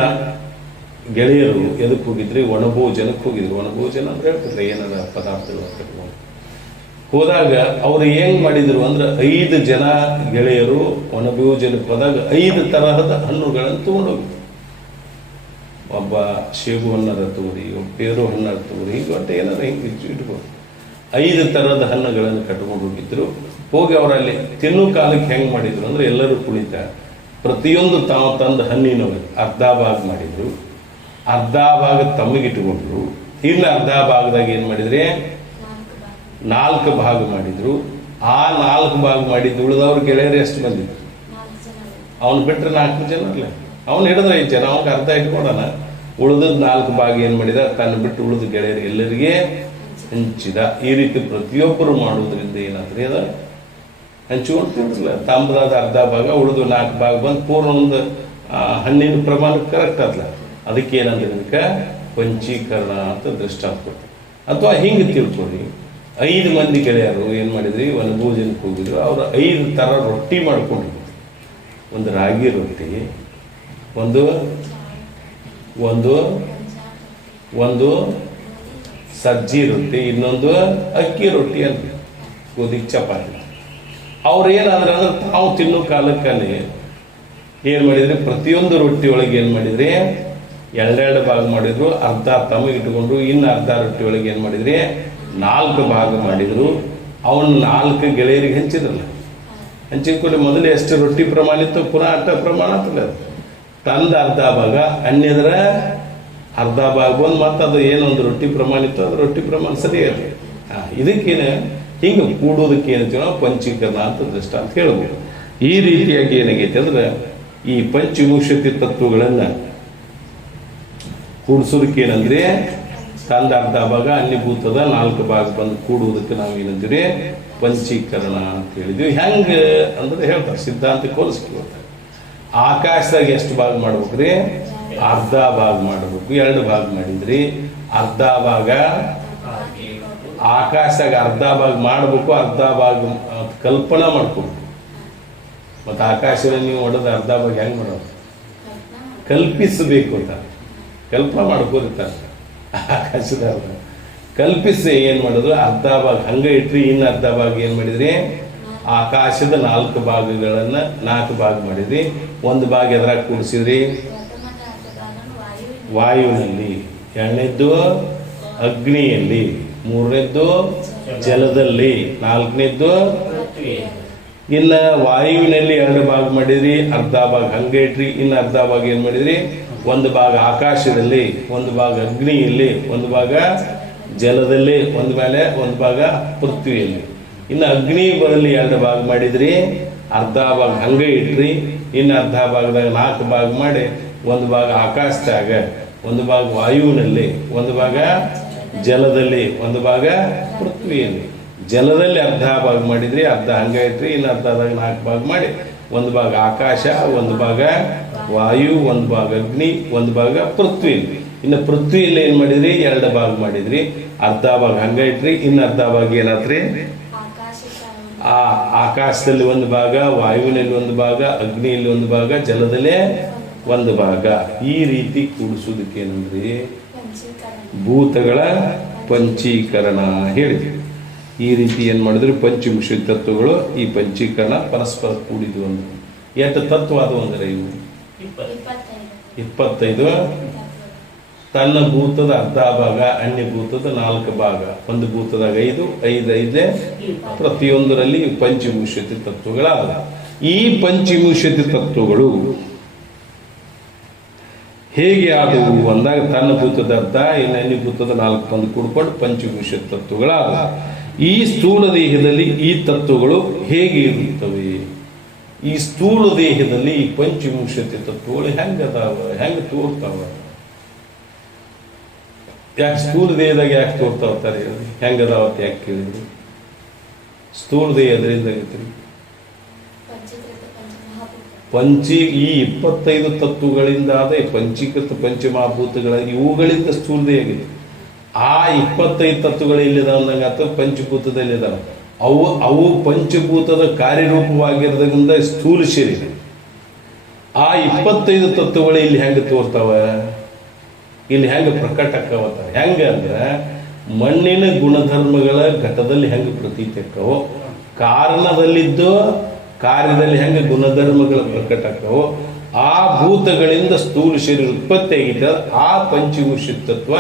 ಗೆಳೆಯರು ಎದಕ್ಕೆ ಹೋಗಿದ್ರಿ? ವನಭೋಜನಕ್ಕೆ ಹೋಗಿದ್ರು. ವನಭೋಜನ ಅಂದ್ರೆ ಹೇಳ್ತಿದ್ರೆ ಏನಾರ ಪದಾರ್ಥಗಳು ಕಟ್ಕೊಂಡು ಹೋದಾಗ ಅವ್ರು ಏನ್ ಮಾಡಿದ್ರು ಅಂದ್ರೆ 5 ಜನ ಗೆಳೆಯರು ವನಭೋಜನಕ್ಕೆ ಹೋದಾಗ 5 ತರಹದ ಹಣ್ಣುಗಳನ್ನು ತಗೊಂಡೋಗಿದ್ರು. ಒಬ್ಬ ಸೇಬು ಹಣ್ಣರ ತಗೋರಿ, ಒಬ್ಬ ಪೇರು ಹಣ್ಣರ ತಗೋರಿ, ಈಗ ಒಟ್ಟು ಏನಾರ ಹಿಂಗೆ ಇಟ್ಕೊಂಡು 5 ತರಹದ ಹಣ್ಣುಗಳನ್ನು ಕಟ್ಕೊಂಡು ಹೋಗಿದ್ರು. ಹೋಗಿ ಅವರಲ್ಲಿ ತಿನ್ನು ಕಾಲಕ್ಕೆ ಹೆಂಗ್ ಮಾಡಿದ್ರು ಅಂದ್ರೆ ಎಲ್ಲರೂ ಕುಳಿತ ಪ್ರತಿಯೊಂದು ತಾವು ತಂದ ಹಣ್ಣಿನ ಅರ್ಧ ಭಾಗ ಮಾಡಿದ್ರು, ಅರ್ಧ ಭಾಗ ತಮ್ಮಗಿಟ್ಟುಕೊಂಡ್ರು. ಇನ್ನು ಅರ್ಧ ಭಾಗದಾಗ ಏನ್ ಮಾಡಿದ್ರೆ 4 ಭಾಗ ಮಾಡಿದ್ರು. ಆ 4 ಭಾಗ ಮಾಡಿದ್ದು ಉಳಿದವ್ರ ಗೆಳೆಯರು ಎಷ್ಟು ಬಂದಿದ್ರು? ಅವನು ಬಿಟ್ರೆ 4 ಜನ ಅಲ್ಲ, ಅವನು ಹಿಡಿದ್ರೆ 5 ಜನ, ಅವನಿಗೆ ಅರ್ಧ ಇಟ್ಕೊಂಡನ. ಉಳಿದದ್ 4 ಭಾಗ ಏನ್ ಮಾಡಿದ ತನ್ನ ಬಿಟ್ಟು ಉಳಿದ ಗೆಳೆಯರು ಎಲ್ಲರಿಗೆ ಹಂಚಿದ. ಈ ರೀತಿ ಪ್ರತಿಯೊಬ್ಬರು ಮಾಡುವುದರಿಂದ ಏನಾದ್ರಿ ಅದ ಹಂಚಿಕೊಂಡ್ತಿರಲಿಲ್ಲ. ತಾಂಬದಾದ ಅರ್ಧ ಭಾಗ ಉಳಿದು 4 ಭಾಗ ಬಂದು ಪೂರ್ಣ ಒಂದು ಹಣ್ಣಿನ ಪ್ರಮಾಣ ಕರೆಕ್ಟ್ ಆದ್ಲ. ಅದಕ್ಕೆ ಏನಂದ್ರೆ ಇದಕ್ಕೆ ಪಂಚೀಕರಣ ಅಂತ ದೃಷ್ಟಾಂತ ಕೊಡ್ತಾರೆ. ಅಥವಾ ಹಿಂಗೆ ತಿಳ್ಕೊರಿ, 5 ಮಂದಿ ಗೆಳೆಯರು ಏನ್ ಮಾಡಿದ್ರಿ ವನಭೋಜನಕ್ಕೆ ಹೋಗಿದ್ರು. ಅವ್ರು 5 ತರ ರೊಟ್ಟಿ ಮಾಡ್ಕೊಂಡಿದ್ರು. ಒಂದು ರಾಗಿ ರೊಟ್ಟಿ, ಒಂದು ಒಂದು ಒಂದು ಸಜ್ಜಿ ರೊಟ್ಟಿ, ಇನ್ನೊಂದು ಅಕ್ಕಿ ರೊಟ್ಟಿ ಅಂತ ಗೋಧಿ ಚಪಾತಿ. ಅವ್ರು ಏನಾದ್ರೆ ಅಂದ್ರೆ ತಾವು ತಿನ್ನೋ ಕಾಲಕ್ಕಲ್ಲಿ ಏನ್ ಮಾಡಿದ್ರಿ ಪ್ರತಿಯೊಂದು ರೊಟ್ಟಿ ಒಳಗೆ ಏನ್ ಮಾಡಿದ್ರಿ 2 ಭಾಗ ಮಾಡಿದ್ರು. ಅರ್ಧ ತಮಗೆ ಇಟ್ಕೊಂಡ್ರು. ಇನ್ನು ಅರ್ಧ ರೊಟ್ಟಿ ಒಳಗೆ ಏನ್ ಮಾಡಿದ್ರಿ 4 ಭಾಗ ಮಾಡಿದ್ರು. ಅವನು 4 ಗೆಳೆಯರಿಗೆ ಹಂಚಿದ್ರಲ್ಲ. ಹಂಚಿಕೊಂಡು ಮೊದಲು ಎಷ್ಟು ರೊಟ್ಟಿ ಪ್ರಮಾಣ ಇತ್ತು ಪುನಃ ಅಟ್ಟ ಪ್ರಮಾಣ ಆಗ್ತದೆ. ತಂದ ಅರ್ಧ ಭಾಗ ಅನ್ಯದ್ರ ಅರ್ಧ ಭಾಗ ಬಂದು ಮತ್ತೆ ಅದು ಏನೊಂದು ರೊಟ್ಟಿ ಪ್ರಮಾಣ ಇತ್ತು ಅದು ರೊಟ್ಟಿ ಪ್ರಮಾಣ ಸರಿ ಇರಲಿ. ಇದಕ್ಕೇನು ಹಿಂಗೆ ಕೂಡೋದಕ್ಕೆ ಏನಂತೀವಿ ನಾವು ಪಂಚೀಕರಣ ಅಂತ ದೃಷ್ಟಾಂತ ಹೇಳ್ಬೋದು. ಈ ರೀತಿಯಾಗಿ ಏನಾಗೈತೆ ಅಂದ್ರೆ ಈ ಪಂಚವಿಂಶತಿ ತತ್ವಗಳನ್ನ ಕೂಡಿಸೋದಕ್ಕೆ ಏನಂದ್ರೆ ತಂದ ಅರ್ಧ ಭಾಗ ಅನ್ಯಭೂತದ 4 ಭಾಗ ಬಂದು ಕೂಡುವುದಕ್ಕೆ ನಾವು ಏನಂತೀವಿ ಪಂಚೀಕರಣ ಅಂತ ಹೇಳಿದ್ವಿ. ಹೆಂಗ ಅಂದ್ರೆ ಹೇಳ್ತಾರೆ ಸಿದ್ಧಾಂತಕ್ಕೆ ಹೋಲಿಸ್ಕೊಳ್ತಾರೆ. ಆಕಾಶದಾಗ ಎಷ್ಟು ಭಾಗ ಮಾಡ್ಬೇಕ್ರಿ? ಅರ್ಧ ಭಾಗ ಮಾಡಬೇಕು. 2 ಭಾಗ ಮಾಡಿದ್ರಿ. ಅರ್ಧ ಭಾಗ ಆಕಾಶದಾಗ ಅರ್ಧ ಭಾಗ ಮಾಡಬೇಕು, ಅರ್ಧ ಭಾಗ ಕಲ್ಪನಾ ಮಾಡ್ಕೋಬೇಕು. ಮತ್ತೆ ಆಕಾಶದ ನೀವು ಹೊಡೆದ ಅರ್ಧ ಭಾಗ ಹೆಂಗ್ ಮಾಡೋದು? ಕಲ್ಪಿಸಬೇಕು ಅಂತ ಕಲ್ಪನಾ ಮಾಡ್ಕೋದಿರ್ತಾರೆ. ಆಕಾಶದ ಅರ್ಧ ಕಲ್ಪಿಸಿ ಏನ್ ಮಾಡಿದ್ರು ಅರ್ಧ ಭಾಗ ಹಂಗೆ ಇಟ್ರಿ. ಇನ್ನು ಅರ್ಧ ಭಾಗ ಏನ್ ಮಾಡಿದ್ರಿ ಆಕಾಶದ 4 ಭಾಗಗಳನ್ನ 4 ಭಾಗ ಮಾಡಿದ್ರಿ. 1 ಭಾಗ ಎದ್ರಾಗ ಕೂಡಿಸಿದ್ರಿ ವಾಯುವಿನಲ್ಲಿ, 2ನೇದ್ದು ಅಗ್ನಿಯಲ್ಲಿ, 3ನೇದ್ದು ಜಲದಲ್ಲಿ, 4ನೇದ್ದು ಇನ್ನ ವಾಯುವಿನಲ್ಲಿ 2 ಭಾಗ ಮಾಡಿದ್ರಿ. ಅರ್ಧ ಭಾಗ ಹಂಗೆ ಇಟ್ರಿ. ಇನ್ನು ಅರ್ಧ ಭಾಗ ಏನ್ ಮಾಡಿದ್ರಿ 1 ಭಾಗ ಆಕಾಶದಲ್ಲಿ, 1 ಭಾಗ ಅಗ್ನಿಯಲ್ಲಿ, 1 ಭಾಗ ಜಲದಲ್ಲಿ ಒಂದು ಮೇಲೆ ಒಂದು ಭಾಗ ಪೃಥ್ವಿಯಲ್ಲಿ. ಇನ್ನು ಅಗ್ನಿ ಬರಲಿ 2 ಭಾಗ ಮಾಡಿದ್ರಿ, ಅರ್ಧ ಭಾಗ ಹಂಗೆ ಇಟ್ರಿ, ಇನ್ನು ಅರ್ಧ ಭಾಗದಾಗ 4 ಭಾಗ ಮಾಡಿ, ಒಂದು ಭಾಗ ಆಕಾಶದಾಗ, ಒಂದು ಭಾಗ ವಾಯುವಿನಲ್ಲಿ, ಒಂದು ಭಾಗ ಜಲದಲ್ಲಿ, ಒಂದು ಭಾಗ ಪೃಥ್ವಿಯಲ್ಲಿ. ಜಲದಲ್ಲಿ ಅರ್ಧ ಭಾಗ ಮಾಡಿದ್ರಿ, ಅರ್ಧ ಹಂಗೆ ಇಟ್ರಿ, ಇನ್ನು ಅರ್ಧದಾಗ 4 ಭಾಗ ಮಾಡಿ, ಒಂದು ಭಾಗ ಆಕಾಶ, ಒಂದು ಭಾಗ ವಾಯು, ಒಂದು ಭಾಗ ಅಗ್ನಿ, ಒಂದು ಭಾಗ ಪೃಥ್ವಿಯಲ್ಲಿ. ಇನ್ನು ಪೃಥ್ವಿಯಲ್ಲಿ ಏನು ಮಾಡಿದ್ರಿ, 2 ಭಾಗ ಮಾಡಿದ್ರಿ, ಅರ್ಧ ಭಾಗ ಹಂಗೆ ಇಟ್ರಿ, ಇನ್ನು ಅರ್ಧ ಭಾಗ ಏನಾತ್ರಿ, ಆ ಆಕಾಶದಲ್ಲಿ ಒಂದು ಭಾಗ, ವಾಯುವಿನಲ್ಲಿ ಒಂದು ಭಾಗ, ಅಗ್ನಿಯಲ್ಲಿ ಒಂದು ಭಾಗ, ಜಲದಲ್ಲೇ ಒಂದು ಭಾಗ. ಈ ರೀತಿ ಕೂಡಿಸೋದಕ್ಕೆ ಏನಂದ್ರಿ, ಭೂತಗಳ ಪಂಚೀಕರಣ ಹೇಳಿದ್ವಿ. ಈ ರೀತಿ ಏನು ಮಾಡಿದ್ರು, ಪಂಚವಿಂಶ ತತ್ವಗಳು ಈ ಪಂಚೀಕರಣ ಪರಸ್ಪರ ಕೂಡಿದ್ವು ಅಂದ್ರೆ ಎಷ್ಟು ತತ್ವ ಅದು ಅಂದ್ರೆ ಇವು 25. ತನ್ನ ಭೂತದ ಅರ್ಧ ಭಾಗ, ಅನ್ಯ ಭೂತದ 4 ಭಾಗ, ಒಂದು ಭೂತದಾಗ 5, 5 ಪ್ರತಿಯೊಂದರಲ್ಲಿ ಪಂಚವಿಂಶತಿ ತತ್ವಗಳಾದ. ಈ ಪಂಚವಿಂಶತಿ ತತ್ವಗಳು ಹೇಗೆ ಆದವು ಅಂದಾಗ ತನ್ನ ಭೂತದ ಅರ್ಧ, ಇನ್ನು ಅನ್ಯ ಭೂತದ 4 ಬಂದು ಕೂಡ್ಕೊಂಡು ಪಂಚವಿಂಶತಿ ತತ್ವಗಳಾದ. ಈ ಸ್ಥೂಲ ದೇಹದಲ್ಲಿ ಈ ತತ್ವಗಳು ಹೇಗೆ ಇರುತ್ತವೆ? ಈ ಸ್ಥೂಲ ದೇಹದಲ್ಲಿ ಈ ಪಂಚವಿಂಶತಿ ತತ್ವಗಳು ಹೆಂಗದಾವ, ಹೆಂಗೆ ತೋರ್ತಾವ? ಯಾಕೆ ಸ್ಥೂಲ ದೇಹದಾಗ ಯಾಕೆ ತೋರ್ತಾವ್ತಾರೆ ಹೇಳಿ, ಹೆಂಗದಾವತ್ತ ಯಾಕೆ ಕೇಳಿದ್ರಿ? ಸ್ಥೂಲ ದೇಹ ಅದರಿಂದ ಆಗೈತ್ರಿ ಈ 25 ತತ್ವಗಳಿಂದ ಆದ ಪಂಚೀಕೃತ ಪಂಚಮಹಾಭೂತಗಳ ಇವುಗಳಿಂದ ಸ್ಥೂಲ ದೇಹ ಆಗೈತಿ. ಆ 25 ತತ್ವಗಳು ಎಲ್ಲಿದಾವ ಅಂದಂಗ ಅಥವಾ ಪಂಚಭೂತದಲ್ಲಿದಾವ. ಅವು ಪಂಚಭೂತದ ಕಾರ್ಯರೂಪವಾಗಿರೋದ್ರಿಂದ ಸ್ಥೂಲ ಶರೀರ. ಆ 25 ತತ್ವಗಳು ಇಲ್ಲಿ ಹೆಂಗೆ ತೋರ್ತಾವ, ಇಲ್ಲಿ ಹೆಂಗೆ ಪ್ರಕಟಕ್ಕವತ್ತ? ಹೆಂಗೆ ಅಂದ್ರೆ ಮಣ್ಣಿನ ಗುಣಧರ್ಮಗಳ ಘಟದಲ್ಲಿ ಹೆಂಗೆ ಪ್ರತೀತಿ ಅಕ್ಕವೋ, ಕಾರಣದಲ್ಲಿದ್ದು ಕಾರ್ಯದಲ್ಲಿ ಹೆಂಗೆ ಗುಣಧರ್ಮಗಳ ಪ್ರಕಟ ಅಕ್ಕವೋ, ಆ ಭೂತಗಳಿಂದ ಸ್ಥೂಲ ಶರೀರ ಉತ್ಪತ್ತಿ ಆಗಿದ್ದ ಆ ಪಂಚವಿಂಶ ತತ್ವ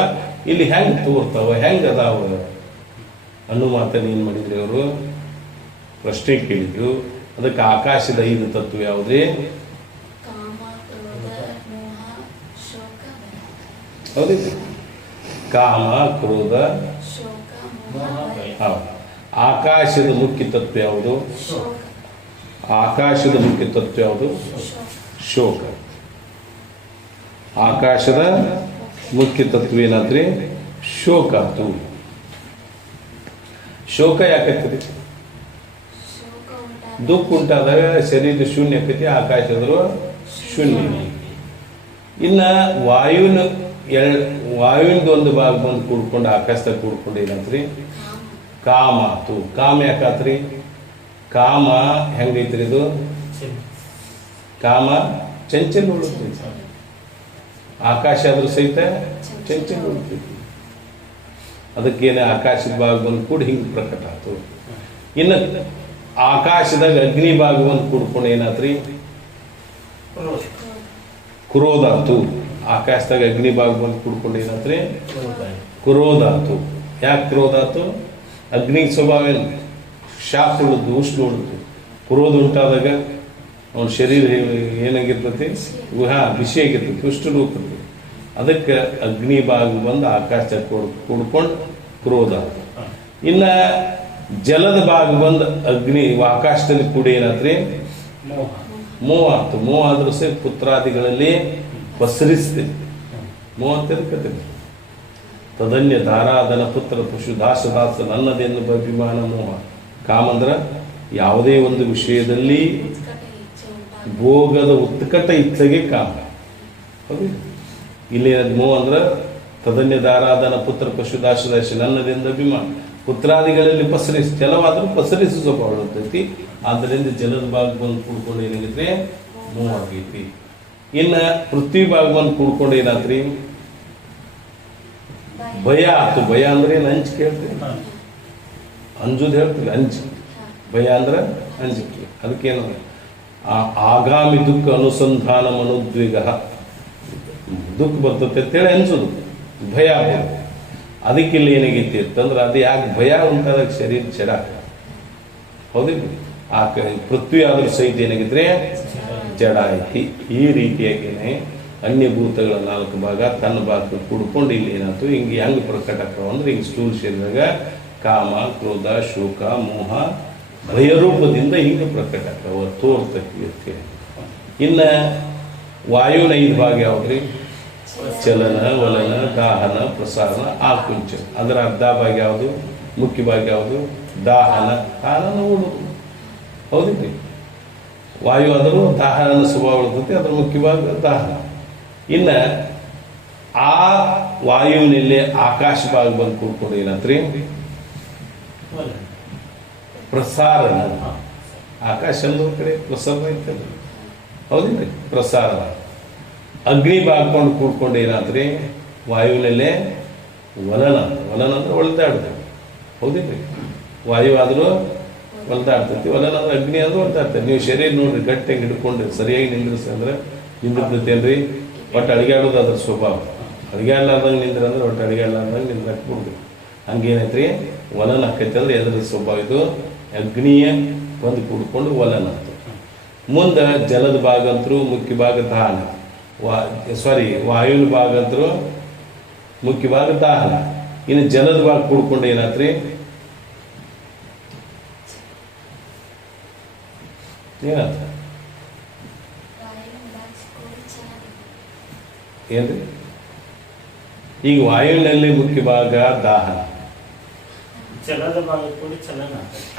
ಇಲ್ಲಿ ಹೆಂಗೆ ತೋರ್ತಾವ, ಹೆಂಗೆ ಅದಾವ ಅನ್ನೋ ಮಾತನ್ನು ಏನು ಮಾಡಿದ್ರಿ ಅವರು ಪ್ರಶ್ನೆ ಕೇಳಿದ್ರು. ಅದಕ್ಕೆ ಆಕಾಶದ 5 ತತ್ವ ಯಾವುದೇ? ಹೌದಿಲ್ಲ? ಕಾಮ, ಕ್ರೋಧ, ಹೌದು. ಆಕಾಶದ ಮುಖ್ಯ ತತ್ವ ಯಾವುದು? ಆಕಾಶದ ಮುಖ್ಯ ತತ್ವ ಯಾವುದು? ಶೋಕ. ಆಕಾಶದ ಮುಖ್ಯ ತತ್ವ ಏನಾದ್ರಿ? ಶೋಕ ಆತು. ಶೋಕ ಯಾಕೈತಿ? ದುಃಖ ಉಂಟಾದಾಗ ಶರೀರ ಶೂನ್ಯ ಆಕೈತಿ, ಆಕಾಶದ್ರು ಶೂನ್ಯ. ಇನ್ನ ವಾಯುವಿನ ಒಂದು ಭಾಗ ಬಂದು ಕೂಡ್ಕೊಂಡು ಆಕಾಶದಾಗ ಕೂಡ್ಕೊಂಡು ಏನಂತ್ರಿ? ಕಾಮ ಆತು. ಕಾಮ ಯಾಕಾತ್ರಿ? ಕಾಮ ಹೆಂಗೈತ್ರಿ ಇದು? ಕಾಮ ಚಂಚಲ ಉಳಿತೈತಿ. ಆಕಾಶ ಆದ್ರೂ ಸಹಿತ ಚಂಚಲ ಉಳಿತೈತಿ. ಅದಕ್ಕೇನೆ ಆಕಾಶದ ಭಾಗ ಬಂದು ಕೂಡ ಹಿಂಗೆ ಪ್ರಕಟ ಆತು. ಇನ್ನು ಆಕಾಶದಾಗ ಅಗ್ನಿ ಭಾಗ ಬಂದು ಕೂಡ್ಕೊಂಡು ಏನಾತ್ರಿ? ಕ್ರೋಧ ಆತು. ಆಕಾಶದಾಗ ಅಗ್ನಿ ಭಾಗ ಬಂದು ಕೂಡ್ಕೊಂಡು ಏನಾತ್ರಿ? ಕ್ರೋಧ ಆತು. ಯಾಕೆ ಕ್ರೋಧ ಆತು? ಅಗ್ನಿ ಸ್ವಭಾವ ಏನು? ಶಾಖ ಉಳಿದು, ಉಷ್ಣ ಉಳಿದು. ಕ್ರೋಧ ಉಂಟಾದಾಗ ಅವನ ಶರೀರ ಏನಾಗಿರ್ತೈತಿ? ಬಿಸಿ ಆಗಿರ್ತೈತಿ, ಉಷ್ಣ ಹೋಗ್ತೈತಿ. ಅದಕ್ಕೆ ಅಗ್ನಿ ಭಾಗ ಬಂದು ಆಕಾಶದಾಗ ಕೂಡ್ಕೊಂಡು ಕ್ರೋಧ ಆತು. ಇನ್ನ ಜಲದ ಭಾಗ ಬಂದು ಅಗ್ನಿ ಆಕಾಶದಲ್ಲಿ ಕೂಡ ಏನಾತ್ರಿ? ಮೋಹ ಆತು. ಮೋಹ ಆದ್ರೂ ಸಹ ಪುತ್ರಾದಿಗಳಲ್ಲಿ ಪಸರಿಸ್ತೇನೆ. ಮೋಹ ತಿರ್ಕತೈತಿ. ತದನ್ಯ ಧಾರಾಧನ ಪುತ್ರ ಪಶು ದಾಸ ದಾಸ ನನ್ನದೆಂದು ಅಭಿಮಾನ ಮೋಹ. ಕಾಮ ಅಂದ್ರ ಯಾವುದೇ ಒಂದು ವಿಷಯದಲ್ಲಿ ಭೋಗದ ಉತ್ಕಟ ಇಚ್ಛೆಗೆ ಕಾಮ. ಹೌದು. ಇಲ್ಲಿ ಮೋಹ ಅಂದ್ರ ತದನ್ಯ ಧಾರಾಧನ ಪುತ್ರ ಪಶು ದಾಸ ದಾಸ ನನ್ನದೆಂದು ಅಭಿಮಾನ. ಪುತ್ರಾದಿಗಳಲ್ಲಿ ಪಸರಿಸಿ, ಜಲವಾದ್ರೂ ಪಸರಿಸು ಸ್ವಭಾವ ಇರ್ತೈತಿ. ಆದ್ದರಿಂದ ಜಲದ ಭಾಗ ಬಂದು ಕೂಡ್ಕೊಂಡು ಏನಾಗೈತ್ರಿ? ಮೋಹ ಆಗೈತಿ. ಇನ್ನ ಪೃಥ್ವಿ ಭಾಗ ಬಂದು ಕೂಡ್ಕೊಂಡು ಏನಾತ್ರಿ? ಭಯ ಆತು. ಭಯ ಅಂದ್ರೆ ಏನು? ಅಂಜಿಕೆ ಹೇಳ್ತೀವಿ, ಅಂಜುದು ಹೇಳ್ತೀವಿ. ಭಯ ಅಂದ್ರೆ ಅಂಜಿಕೆ. ಅದಕ್ಕೇನು? ಆಗಾಮಿ ದುಃಖ ಅನುಸಂಧಾನ ಮನೋದ್ವೇಗ. ದುಃಖ ಬರ್ತತೆ ಅಂತೇಳಿ ಅನ್ಸೋದು, ಭಯ ಆಗೋದು. ಅದಕ್ಕಿಲ್ಲ ಏನಾಗೈತಿ ಅಂತಂದ್ರೆ ಅದು ಯಾಕೆ ಭಯ ಉಂಟಾದಾಗ ಶರೀರ ಜಡ. ಹೌದಿಲ್ಲ? ಪೃಥ್ವಿ ಆದ್ರೂ ಸಹಿತ ಏನಾಗಿದ್ರೆ ಜಡ ಐತಿ. ಈ ರೀತಿಯಾಗಿನೇ ಅನ್ಯಭೂತಗಳ 4 ಭಾಗ ತನ್ನ ಭಾಗ ಕೂಡ್ಕೊಂಡು ಇಲ್ಲಿ ಏನಾಯ್ತು ಹಿಂಗೆ ಹೆಂಗೆ ಪ್ರಕಟ ಆಕ್ಕವ ಅಂದ್ರೆ ಹಿಂಗೆ ಸ್ಥೂಲ ಶರೀರದಾಗ ಕಾಮ ಕ್ರೋಧ ಶೋಕ ಮೋಹ ಭಯರೂಪದಿಂದ ಹಿಂಗೆ ಪ್ರಕಟ ಆಕ್ಕವ ತೋರ್ತಕ್ಕೆ. ಇನ್ನು ವಾಯುವಿನ 5 ಭಾಗ ಯಾವ್ದ್ರಿ? ಚಲನ ವಲನ ದಾಹನ ಪ್ರಸಾರಣ ಆಕುಂಚನ. ಅದರ ಅರ್ಧ ಭಾಗ ಯಾವುದು? ಮುಖ್ಯ ಭಾಗ ಯಾವುದು? ದಾಹನ. ದಾಹನ ಓಡುದು, ಹೌದಿಲ್ರಿ? ವಾಯು ಆದರೂ ದಾಹನ ಸ್ವಭಾವ ಇರ್ತೈತಿ, ಅದರ ಮುಖ್ಯ ಭಾಗ ದಾಹನ. ಇನ್ನು ಆ ವಾಯುವಿನಲ್ಲಿ ಆಕಾಶ ಭಾಗ ಬಂದು ಕೂತ್ಕೊಂಡು ಏನಂತ್ರಿ? ಪ್ರಸಾರಣ. ಆಕಾಶ ಒಂದು ಕಡೆ ಪ್ರಸರಣ ಐತಲ್ಲ, ಹೌದಿಲ್ರಿ? ಪ್ರಸಾರಣ. ಅಗ್ನಿ ಬಾಗ್ಕೊಂಡು ಕೂಡ್ಕೊಂಡು ಏನಾದ್ರಿ? ವಾಯುವಿನಲ್ಲೇ ವಲನ. ವಲನ ಅಂದ್ರೆ ಒಳ್ದಾಡ್ತದೆ, ಹೌದಿಲ್ರಿ? ವಾಯು ಆದರೂ ಹೊಲ್ದಾಡ್ತೈತಿ, ವಲನ ಅಂದ್ರೆ ಅಗ್ನಿ ಆದ್ರೂ ಹೊಲ್ದಾಡ್ತದೆ. ನೀವು ಶರೀರ ನೋಡ್ರಿ, ಗಟ್ಟಿಯಾಗಿ ಹಿಡ್ಕೊಂಡ್ರಿ ಸರಿಯಾಗಿ ನಿಂದ್ರಿಸಿ ಅಂದ್ರೆ ನಿಂದಿರ್ತೈತೇನ್ರಿ? ಒಟ್ಟು ಅಡಿಗಾಡೋದು ಅದ್ರ ಸ್ವಭಾವ. ಅಡಿಗಾಡ್ಲಾರ್ದಂಗೆ ನಿಂದ್ರೆ ಅಂದ್ರೆ ಒಟ್ಟು ಅಡಿಗಾಡ್ಲಾರ್ದಂಗೆ ನಿಂದ್ರಕ್ಕೆ ಬಿಡ್ಬೇಕು. ಹಂಗೇನೈತ್ರಿ? ವಲನ ಆಕೈತಿ ಅಂದ್ರೆ ಎದ್ರ ಸ್ವಭಾವ? ಇದು ಅಗ್ನಿಯ ಬಂದು ಕೂಡ್ಕೊಂಡು ವಲನ ಅಂತ. ಮುಂದೆ ಜಲದ ಭಾಗ ಅಂತರೂ ಮುಖ್ಯ ಭಾಗ ದಾಹನ. ವಾಯುವಿನ ಭಾಗ ಅಂತರೂ ಮುಖ್ಯ ಭಾಗ ದಾಹನ. ಇನ್ನು ಜಲದ ಭಾಗ ಕೂಡ್ಕೊಂಡು ಏನಾತ್ರಿ? ಏನಾತ? ಏನ್ರಿ? ಈಗ ವಾಯುವಿನಲ್ಲಿ ಮುಖ್ಯ ಭಾಗ ದಾಹನ,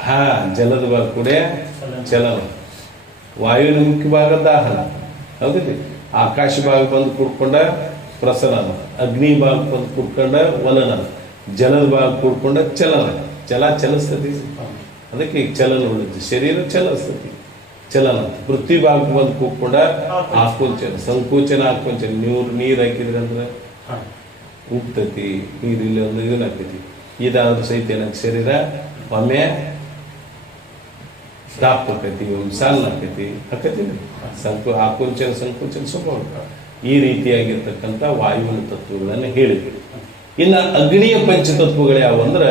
ಹಾ ಜಲದ ಭಾಗ ಕೂಡ ಚಲನ. ವಾಯುವಿನ ಮುಖ್ಯ ಭಾಗ ದಾಹನ, ಹೌದಿಲ್ಲ? ಆಕಾಶ ಭಾಗ ಬಂದು ಕೂಡ್ಕೊಂಡ ಪ್ರಸರಣ, ಅಗ್ನಿ ಭಾಗ ಬಂದು ಕೂಡ್ಕೊಂಡ ವಲನ, ಜಲದ ಭಾಗ ಕೂಡ್ಕೊಂಡ ಚಲನ. ಚಲಿಸ್ತತಿ, ಅದಕ್ಕೆ ಈಗ ಚಲನ ಉಳಿದು ಶರೀರ ಚಲಿಸ್ತತಿ, ಚಲನ. ಪೃಥ್ವಿ ಭಾಗ ಬಂದು ಕೂಡ್ಕೊಂಡ ಆಕುಂಚನ, ಸಂಕೋಚನ ಆಕುಂಚನ. ನೀರು ಹಾಕಿದ್ರೆ ಅಂದ್ರೆ ಉಪ್ತತಿ, ನೀರಿಲ್ಲ ಅಂದ್ರೆ ಇದನ್ನ ಹಾಕೈತಿ. ಇದಾದ್ರೂ ಸಹಿತ ಏನಾಗ ಶರೀರ ಒಮ್ಮೆ ದಪ್ಪ ಆಕೈತಿ, ಒಮ್ಮೆ ಸಣ್ಣ ಆಕೈತಿ, ಆಕುಂಚನ ಸಂಕೋಚನ ಸ್ವಭಾವ. ಈ ರೀತಿಯಾಗಿರ್ತಕ್ಕಂಥ ವಾಯುವಿನ ತತ್ವಗಳನ್ನು ಹೇಳಿದ್ರು. ಇನ್ನು ಅಗ್ನಿಯ ಪಂಚತತ್ವಗಳು ಯಾವ ಅಂದ್ರೆ,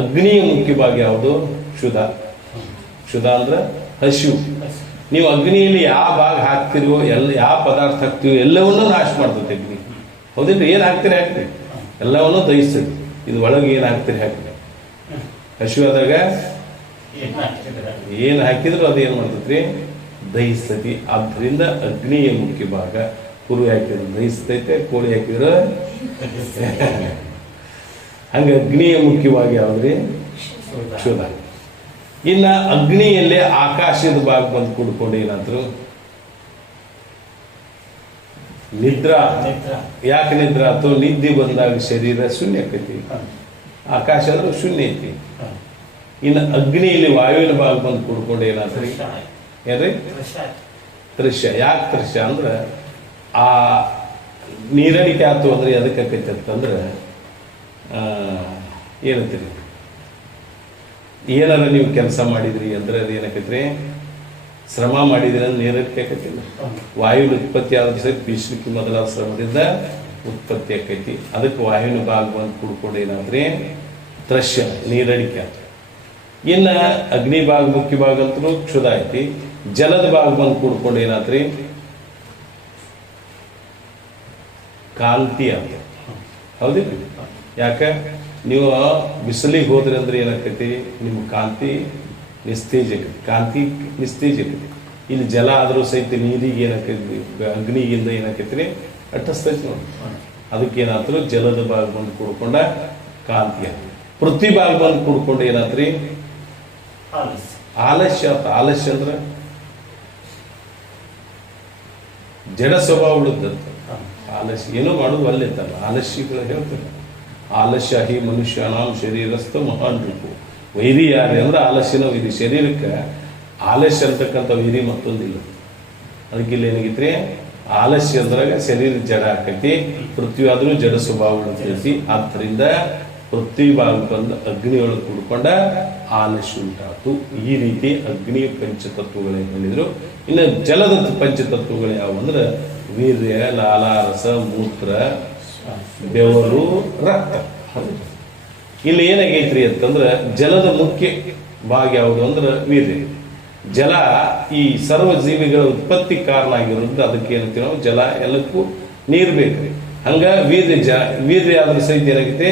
ಅಗ್ನಿಯ ಮುಖ್ಯ ಭಾಗ ಯಾವುದು? ಕ್ಷುಧ. ಕ್ಷುಧ ಅಂದ್ರೆ ಹಸಿವು. ನೀವು ಅಗ್ನಿಯಲ್ಲಿ ಯಾವ ಭಾಗ ಹಾಕ್ತಿರೋ, ಯಾವ ಪದಾರ್ಥ ಹಾಕ್ತಿರೋ ಎಲ್ಲವನ್ನೂ ನಾಶ ಮಾಡ್ತದೆ ಅಗ್ನಿ, ಹೌದಿಲ್ಲ? ಏನು ಹಾಕ್ತೀರಿ ಹಾಕ್ರಿ, ಎಲ್ಲವನ್ನೂ ದಹಿಸ್ತದೆ. ಇದು ಒಳಗೆ ಏನು ಹಾಕ್ತೀರಿ ಹಾಕ್ರಿ. ಹಸಿವು ಆದಾಗ ಏನು ಹಾಕಿದ್ರು ಅದು ಏನು ಮಾಡ್ತೈತ್ರಿ? ದಹಿಸ್ತತಿ. ಆದ್ದರಿಂದ ಅಗ್ನಿಯ ಮುಖ್ಯ ಭಾಗ. ಕುರಿ ಹಾಕಿದ್ರೆ ದಹಿಸ್ತೈತೆ, ಕೋಳಿ ಹಾಕಿದ್ರೆ ಹಂಗೆ ಅಗ್ನಿಯ ಮುಖ್ಯವಾಗಿ ಯಾವ್ದ್ರಿ? ಕ್ಷುಧ. ಇನ್ನ ಅಗ್ನಿಯಲ್ಲೇ ಆಕಾಶದ ಭಾಗ ಬಂದು ಕೂಡ್ಕೊಂಡು ಏನಾದ್ರು? ನಿದ್ರಾ. ಯಾಕೆ ನಿದ್ರಾ ಅಥವಾ ನಿದ್ದೆ ಬಂದಾಗ ಶರೀರ ಶೂನ್ಯ ಆಕೈತಿ, ಆಕಾಶ ಅಂದ್ರೆ ಶೂನ್ಯ ಐತಿ. ಇನ್ನು ಅಗ್ನಿಯಲ್ಲಿ ವಾಯುವಿನ ಭಾಗ ಬಂದು ಕೂಡ್ಕೊಂಡು ಏನಾದ್ರಿ? ಏನ್ರಿ? ದೃಶ್ಯ. ಯಾಕೆ ದೃಶ್ಯ ಅಂದ್ರೆ ಆ ನೀರಡಿಕೆ ಆಯ್ತು ಅಂದ್ರೆ ಅದಕ್ಕೆ ಆಕೈತಿ ಅಂತಂದ್ರೆ ಏನಂತೀರಿ? ಏನಾರ ನೀವು ಕೆಲಸ ಮಾಡಿದ್ರಿ ಅಂದ್ರೆ ಅದು ಏನಾಕೈತ್ರಿ? ಶ್ರಮ ಮಾಡಿದ್ರಿ ಅಂದ್ರೆ ನೀರಡಿಕೆ ಆಕೈತಿಲ್ಲ. ವಾಯುವಿನ ಉತ್ಪತ್ತಿ ಆದ್ರೆ ಸಹಿತ ಬೀಸಲಿಕ್ಕೆ ಮೊದಲಾದ ಶ್ರಮದಿಂದ ಉತ್ಪತ್ತಿ ಆಕೈತಿ. ಅದಕ್ಕೆ ವಾಯುವಿನ ಭಾಗ ಬಂದು ಕೂಡ್ಕೊಂಡು ಏನಾದ್ರಿ? ದೃಶ್ಯ, ನೀರಡಿಕೆ ಆಯ್ತು. ಇನ್ನು ಅಗ್ನಿ ಭಾಗ ಮುಖ್ಯ ಭಾಗ ಅಂತೂ ಕ್ಷುಧ ಐತಿ. ಜಲದ ಭಾಗ ಬಂದು ಕೂಡ್ಕೊಂಡು ಏನಾದ್ರಿ? ಕಾಂತಿ ಆತ, ಹೌದಿಲ್ಲ? ಯಾಕೆ? ನೀವು ಬಿಸಿಲಿಗೆ ಹೋದ್ರಿ ಅಂದ್ರೆ ಏನಾಕೈತಿ? ನಿಮ್ಮ ಕಾಂತಿ ನಿಸ್ತೇಜ ಆಕೈತಿ, ಕಾಂತಿ ನಿಸ್ತೇಜ ಆಕೈತಿ. ಇಲ್ಲಿ ಜಲ ಆದರೂ ಸಹಿತ ನೀರಿಗೆ ಏನಾಕೈತಿ? ಅಗ್ನಿಗಿಂದ ಏನಾಕೈತ್ರಿ? ಅಟ್ಟಿಸ್ತೈತಿ ನೋಡಿ. ಅದಕ್ಕೆ ಏನಾದ್ರು? ಜಲದ ಭಾಗ ಬಂದು ಕೂಡ್ಕೊಂಡ ಕಾಂತಿ ಆತ. ಪೃಥ್ವಿ ಭಾಗ ಬಂದು ಕೂಡ್ಕೊಂಡು ಏನಾತ್ರಿ? ಆಲಸ್ಯ ಆತ. ಆಲಸ್ಯ ಅಂದ್ರೆ ಜಡ ಸ್ವಭಾವ ಉಳಿದಂತ. ಆಲಸ್ಯ ಏನೋ ಮಾಡೋದು ಅಲ್ಲಿತ್ತಲ್ಲ, ಆಲಸ್ಯಗಳು ಹೇಳ್ತಾರೆ. ಆಲಸ್ಯ ಹಿ ಮನುಷ್ಯನಾಂ ಶರೀರಸ್ಥ ಮಹಾನ್ ರೂಪು. ವೈರಿ ಯಾರೇ ಅಂದ್ರೆ ಆಲಸ್ಯನ ವೈರಿ. ಶರೀರಕ್ಕೆ ಆಲಸ್ಯ ಅಂತಕ್ಕಂಥ ವೈರಿ ಮತ್ತೊಂದಿಲ್ಲ. ಅದಕ್ಕೆ ಇಲ್ಲಿ ಏನಾಗಿತ್ರಿ? ಆಲಸ್ಯ ಅಂದ್ರಾಗ ಶರೀರ ಜಡ ಆಕೈತಿ, ಪೃಥ್ವಿ ಆದ್ರೂ ಜಡ ಸ್ವಭಾವ ಉಳಿತೈತಿ. ಆದ್ದರಿಂದ ಪೃಥ್ವಿ ಭಾಗ ಬಂದು ಅಗ್ನಿಯೊಳಗೆ ಕೂಡ್ಕೊಂಡ ಆಲಸ್ಯ ಉಂಟಾತು. ಈ ರೀತಿ ಅಗ್ನಿಯ ಪಂಚತತ್ವಗಳೇನು ಹೇಳಿದ್ರು. ಇನ್ನು ಜಲದ ಪಂಚತತ್ವಗಳು ಯಾವ ಅಂದ್ರೆ ವೀರ್ಯ, ಲಾಲ, ರಸ, ಮೂತ್ರ, ಬೆವರು, ರಕ್ತ. ಇಲ್ಲಿ ಏನಾಗೈತ್ರಿ ಅಂತಂದ್ರೆ ಜಲದ ಮುಖ್ಯ ಭಾಗ ಯಾವುದು ಅಂದ್ರೆ ವೀರ್ಯ. ಜಲ ಈ ಸರ್ವ ಜೀವಿಗಳ ಉತ್ಪತ್ತಿ ಕಾರಣ ಆಗಿರೋದ್ರಿಂದ ಅದಕ್ಕೆ ಏನಂತೀವಿ ನಾವು? ಜಲ. ಎಲ್ಲಕ್ಕೂ ನೀರು ಬೇಕು. ಹಂಗ ವೀರ್ಯ ಆದ್ರೂ ಸಹಿತ ಏನಾಗೈತಿ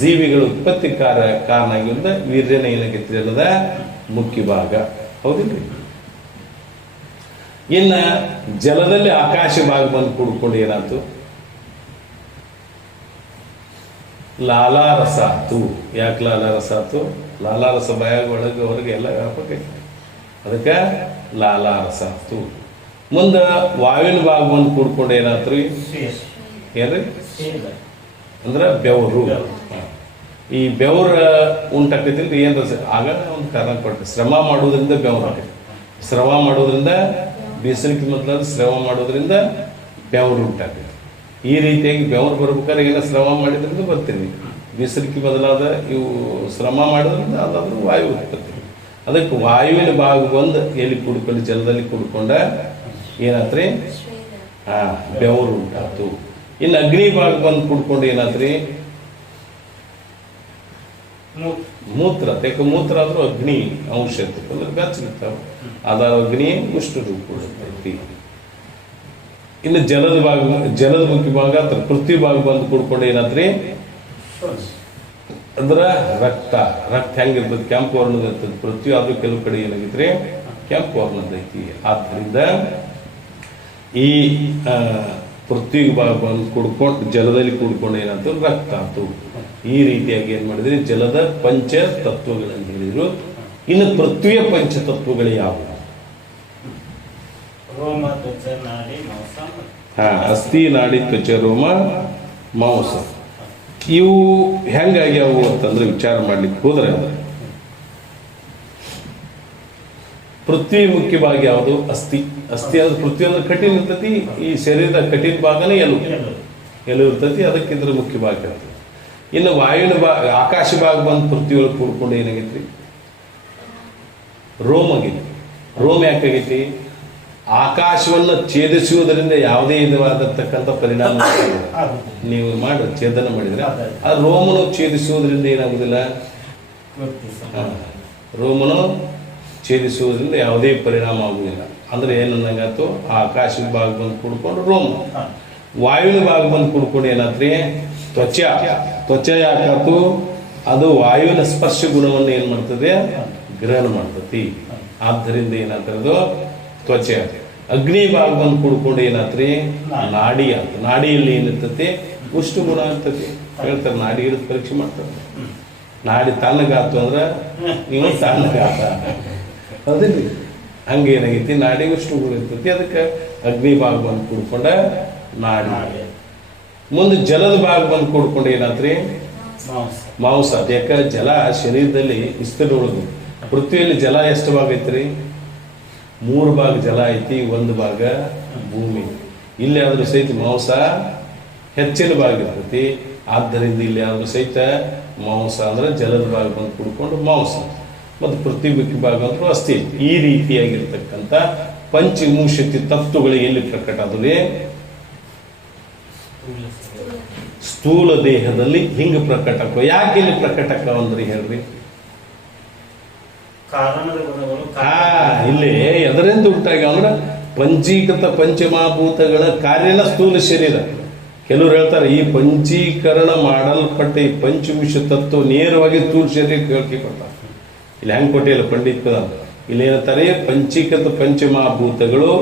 ಜೀವಿಗಳ ಉತ್ಪತ್ತಿ ಕಾರಣ ಆಗಿಂದ ವೀರ್ಯನ ಏನಾಗೈತಿ ಅನ್ನೋದ ಮುಖ್ಯ ಭಾಗ. ಹೌದಿಲ್ರಿ? ಇನ್ನ ಜಲದಲ್ಲಿ ಆಕಾಶ ಭಾಗ ಬಂದು ಕೂಡ್ಕೊಂಡು ಏನಾಯ್ತು? ಲಾಲಾರಸ ಆತು. ಯಾಕೆ ಲಾಲಾರಸ ಆತು? ಲಾಲಾರಸ ಬಾಯಾಗ ಒಳಗೆ ಹೊರಗೆ ಎಲ್ಲ ವ್ಯಾಪಕ ಐತಿ, ಅದಕ್ಕೆ ಲಾಲಾರಸ ಆತು. ಮುಂದೆ ವಾಯುವಿನ ಭಾಗ ಬಂದು ಕೂಡ್ಕೊಂಡು ಏನಾತ್ರಿ? ಏನ್ರಿ? ಅಂದ್ರೆ ಬೆವರು. ಈ ಬೆವರ ಉಂಟಾಕೈತಿಲ್ರಿ ಏನ್ರ ಆಗ ಒಂದು ಕಾರಣ ಕೊಟ್ಟೆ, ಶ್ರಮ ಮಾಡೋದ್ರಿಂದ ಬೆವರು ಆಗೈತಿ. ಶ್ರಮ ಮಾಡೋದ್ರಿಂದ ಬೇಸರಿಕೆ ಮೊದಲಾದ ಶ್ರಮ ಮಾಡೋದ್ರಿಂದ ಬೆವರು ಉಂಟಾಗೈತಿ. ಈ ರೀತಿಯಾಗಿ ಬೆವರು ಬರ್ಬೇಕಾದ್ರೆ ಏನೋ ಶ್ರಮ ಮಾಡಿದ್ರಿಂದ ಬರ್ತೀವಿ. ಬೇಸರಿಕೆ ಬದಲಾದ ಇವು ಶ್ರಮ ಮಾಡೋದ್ರಿಂದ ಅದಾದ್ರೂ ವಾಯು ಉತ್ಪತ್ತಿ. ಅದಕ್ಕೆ ವಾಯುವಿನ ಭಾಗ ಬಂದು ಎಲ್ಲಿ ಕುಡ್ಕೊಂಡು ಜಲದಲ್ಲಿ ಕುಡ್ಕೊಂಡ ಏನಾತ್ರಿ? ಬೆವರು ಉಂಟಾತು. ಇನ್ನು ಅಗ್ನಿ ಭಾಗ ಬಂದು ಕುಡ್ಕೊಂಡು ಏನಾದ್ರಿ? ಮೂತ್ರ. ಯಾಕೆ ಮೂತ್ರ ಆದ್ರೂ ಅಗ್ನಿ ಅಂಶ ಇರ್ತೈತಿ, ಅಂದ್ರೆ ಬೆಚ್ಚಗಿರ್ತಾವ. ಅದಾದ ಅಗ್ನಿ ಉಷ್ಣ ರೂಪ ಕೊಡ್ತೈತಿ. ಇನ್ನು ಜಲದ ಮುಖ್ಯ ಭಾಗ ಪೃಥ್ವಿ ಭಾಗ ಬಂದು ಕುಡ್ಕೊಂಡು ಏನಾದ್ರಿ? ಅಂದ್ರ ರಕ್ತ ಹೆಂಗಿರ್ತದೆ? ಕೆಂಪು ವರ್ಣದ ಇರ್ತದೆ. ಪೃಥ್ವಿ ಆದ್ರೂ ಕೆಲವು ಕಡೆ ಏನಾಗಿದ್ರಿ ಕೆಂಪು ವರ್ಣದ ಐತಿ. ಆದ್ದರಿಂದ ಈ ಪೃಥ್ವಿ ಭಾಗ ಬಂದು ಕುಡ್ಕೊಂಡು ಜಲದಲ್ಲಿ ಕುಡ್ಕೊಂಡು ಏನಾಯ್ತು? ರಕ್ತ ಆಯ್ತು. ಈ ರೀತಿಯಾಗಿ ಏನ್ ಮಾಡಿದ್ರಿ? ಜಲದ ಪಂಚ ತತ್ವಗಳನ್ನು ಹೇಳಿದ್ರು. ಇನ್ನು ಪೃಥ್ವಿಯ ಪಂಚತತ್ವಗಳು ಯಾವುವು? ಅಸ್ಥಿ, ನಾಡಿ, ತ್ವಚ, ರೋಮ, ಮಾಂಸ. ಇವು ಹೆಂಗಾಗ್ಯಾವು ಅಂತಂದ್ರೆ ವಿಚಾರ ಮಾಡ್ಲಿಕ್ಕೆ ಹೋದ್ರೆ ಪೃಥ್ವಿ ಮುಖ್ಯ ಭಾಗ ಯಾವುದು? ಅಸ್ಥಿ. ಅಂದ್ರೆ ಪೃಥ್ವಿ ಅಂದ್ರೆ ಕಠಿಣ ಇರ್ತೈತಿ. ಈ ಶರೀರದ ಕಠಿಣ ಭಾಗನೇ ಎಲು ಇರ್ತೈತಿ, ಅದಕ್ಕಿಂತ ಮುಖ್ಯ ಭಾಗ ಇರ್ತೈತಿ. ಇನ್ನು ವಾಯುವಿನ ಭಾಗ ಆಕಾಶ ಭಾಗ ಬಂದು ಪೃಥ್ವಿ ಒಳಗೆ ಕೂಡ್ಕೊಂಡು ಏನಾಗೈತಿ? ರೋಮ್ ಆಗೈತಿ. ರೋಮ್ ಯಾಕಾಗೈತಿ? ಆಕಾಶವನ್ನು ಛೇದಿಸುವುದರಿಂದ ಯಾವುದೇ ವಿಧವಾದತಕ್ಕಂಥ ಪರಿಣಾಮ ನೀವು ಮಾಡಿ ಛೇದನ ಮಾಡಿದ್ರೆ ಆ ರೋಮನು ಛೇದಿಸುವುದರಿಂದ ಏನಾಗುದಿಲ್ಲ? ರೋಮನು ಛೇದಿಸುವುದರಿಂದ ಯಾವುದೇ ಪರಿಣಾಮ ಆಗುವುದಿಲ್ಲ. ಅಂದ್ರೆ ಏನಂದಂಗಾಯ್ತು? ಆ ಆಕಾಶದ ಭಾಗ ಬಂದು ಕುಡ್ಕೊಂಡು ರೋಮ. ವಾಯುವಿನ ಭಾಗ ಬಂದು ಕುಡ್ಕೊಂಡು ಏನಾತ್ರಿ? ತ್ವಚ ಯಾಕಾತು? ಅದು ವಾಯುವಿನ ಸ್ಪರ್ಶ ಗುಣವನ್ನು ಏನ್ ಮಾಡ್ತದೆ? ಗ್ರಹಣ ಮಾಡ್ತತಿ. ಆದ್ದರಿಂದ ಏನಾಗ್ತದೆ? ತ್ವಚೆ. ಅಗ್ನಿ ಭಾಗ ಬಂದು ಕುಡ್ಕೊಂಡು ಏನಾತ್ರಿ? ನಾಡಿ ಆತ. ನಾಡಿಯಲ್ಲಿ ಏನಿರ್ತತಿ? ಉಷ್ಣ ಗುಣ ಆಗ್ತತಿ. ಹೇಳ್ತಾರೆ ನಾಡಿ ಹಿಡಿದು ಪರೀಕ್ಷೆ ಮಾಡ್ತಾರೆ. ನಾಡಿ ತಣ್ಣಗಾತು ಅಂದ್ರೆ ನೀವು ತಣ್ಣಗಾತ, ಹೌದಿಲ್ರಿ? ಹಂಗೆ ಏನಾಗೈತಿ? ನಾಡಿ ಉಷ್ಣ ಗುಣ ಇರ್ತತಿ. ಅದಕ್ಕೆ ಅಗ್ನಿ ಭಾಗ ಬಂದು ಕುಡ್ಕೊಂಡ ನಾಡಿ. ಮುಂದೆ ಜಲದ ಭಾಗ ಬಂದು ಕುಡ್ಕೊಂಡು ಏನಾತ್ರಿ? ಮಾಂಸ. ಯಾಕ ಜಲ ಶರೀರದಲ್ಲಿ ವಿಸ್ತರಣೆ. ಪೃಥ್ವಿಯಲ್ಲಿ ಜಲ ಎಷ್ಟು ಭಾಗ ಐತ್ರಿ? 3 ಭಾಗ ಜಲ ಐತಿ, 1 ಭಾಗ ಭೂಮಿ. ಇಲ್ಲಿ ಆದ್ರೂ ಸಹಿತ ಮಾಂಸ ಹೆಚ್ಚಿನ ಭಾಗ ಇರ್ತೈತಿ. ಆದ್ದರಿಂದ ಇಲ್ಲಿ ಆದ್ರೂ ಸಹಿತ ಮಾಂಸ ಅಂದ್ರೆ ಜಲದ ಭಾಗ ಬಂದು ಕುಡ್ಕೊಂಡು ಮಾಂಸ. ಮತ್ತು ಪೃಥ್ವಿ ಭಾಗ ಅಂದ್ರೂ ಅಸ್ಥಿ. ಈ ರೀತಿಯಾಗಿರ್ತಕ್ಕಂಥ ಪಂಚವಿಂಶತಿ ತತ್ವಗಳು ಎಲ್ಲಿ ಪ್ರಕಟ ಆದ್ರೆ? ಸ್ಥೂಲ ದೇಹದಲ್ಲಿ ಹಿಂಗ ಪ್ರಕಟ. ಯಾಕೆ ಇಲ್ಲಿ ಪ್ರಕಟ ಅಂದ್ರೆ ಹೇಳ್ರಿ? ಇಲ್ಲಿ ಎದರಿಂದ ಉಂಟಾಗ ಅಂದ್ರೆ ಪಂಚೀಕೃತ ಪಂಚಮಹಾಭೂತಗಳ ಕಾರ್ಯನ ಸ್ಥೂಲ ಶರೀರ. ಕೆಲವರು ಹೇಳ್ತಾರೆ ಈ ಪಂಚೀಕರಣ ಮಾಡಲ್ಪಟ್ಟ ಈ ಪಂಚವಿಂಶ ತತ್ವ ನೇರವಾಗಿ ಸ್ಥೂಲ ಶರೀರಕ್ಕೆ ಹೇಳ್ಕೊಡ್ತಾರೆ. ಇಲ್ಲಿ ಹೆಂಗ್ ಕೊಟ್ಟಿಲ್ಲ ಪಂಡಿತ? ಇಲ್ಲಿ ಏನಂತಾರೆ? ಪಂಚೀಕೃತ ಪಂಚಮಹಾಭೂತಗಳು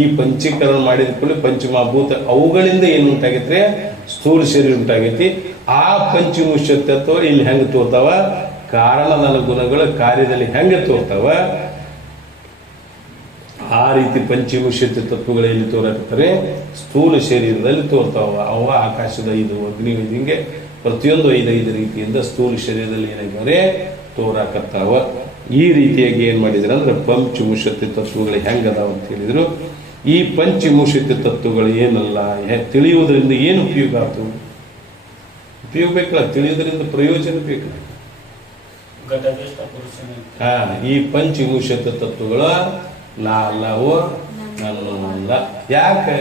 ಈ ಪಂಚೀಕರಣ ಮಾಡಿದ ಕೂಡಲೇ ಪಂಚಮಹಾಭೂತ ಅವುಗಳಿಂದ ಏನು ಉಂಟಾಗೈತ್ರಿ? ಸ್ಥೂಲ ಶರೀರ ಉಂಟಾಗೈತಿ. ಆ ಪಂಚವಿಂಶ ತತ್ವ ಇಲ್ಲಿ ಹೆಂಗ್ ತೋರ್ತಾವ? ಕಾರಣದ ಗುಣಗಳ ಕಾರ್ಯದಲ್ಲಿ ಹೆಂಗೆ ತೋರ್ತಾವ ಆ ರೀತಿ ಪಂಚವಿಂಶತಿ ತತ್ವಗಳು ಎಲ್ಲಿ ತೋರಾಕತ್ತಾರೆ? ಸ್ಥೂಲ ಶರೀರದಲ್ಲಿ ತೋರ್ತಾವ. ಅವ ಆಕಾಶದ 5, ಅಗ್ನಿ ಹಿಂಗೆ ಪ್ರತಿಯೊಂದು 5 ರೀತಿಯಿಂದ ಸ್ಥೂಲ ಶರೀರದಲ್ಲಿ ಏನಾಗ್ಯಾವ್ರೆ? ತೋರಾಕತ್ತಾವ. ಈ ರೀತಿಯಾಗಿ ಏನ್ ಮಾಡಿದ್ರು ಅಂದ್ರೆ ಪಂಚವಿಂಶತಿ ತತ್ವಗಳು ಹೆಂಗದಾವ ಅಂತ ಹೇಳಿದ್ರು. ಈ ಪಂಚವಿಂಶತಿ ತತ್ವಗಳು ಏನಲ್ಲ, ತಿಳಿಯುವುದರಿಂದ ಏನು ಉಪಯೋಗ ಆಯ್ತು? ಉಪಯೋಗ ಬೇಕಲ್ಲ, ತಿಳಿಯುವುದರಿಂದ ಪ್ರಯೋಜನ ಬೇಕಲ್ಲ. ಈ ಪಂಚವಿಂಶತಿ ತತ್ವಗಳು ನಾ ಅಲ್ಲವೋ ನನ್ನಲ್ಲ. ಯಾಕೆ?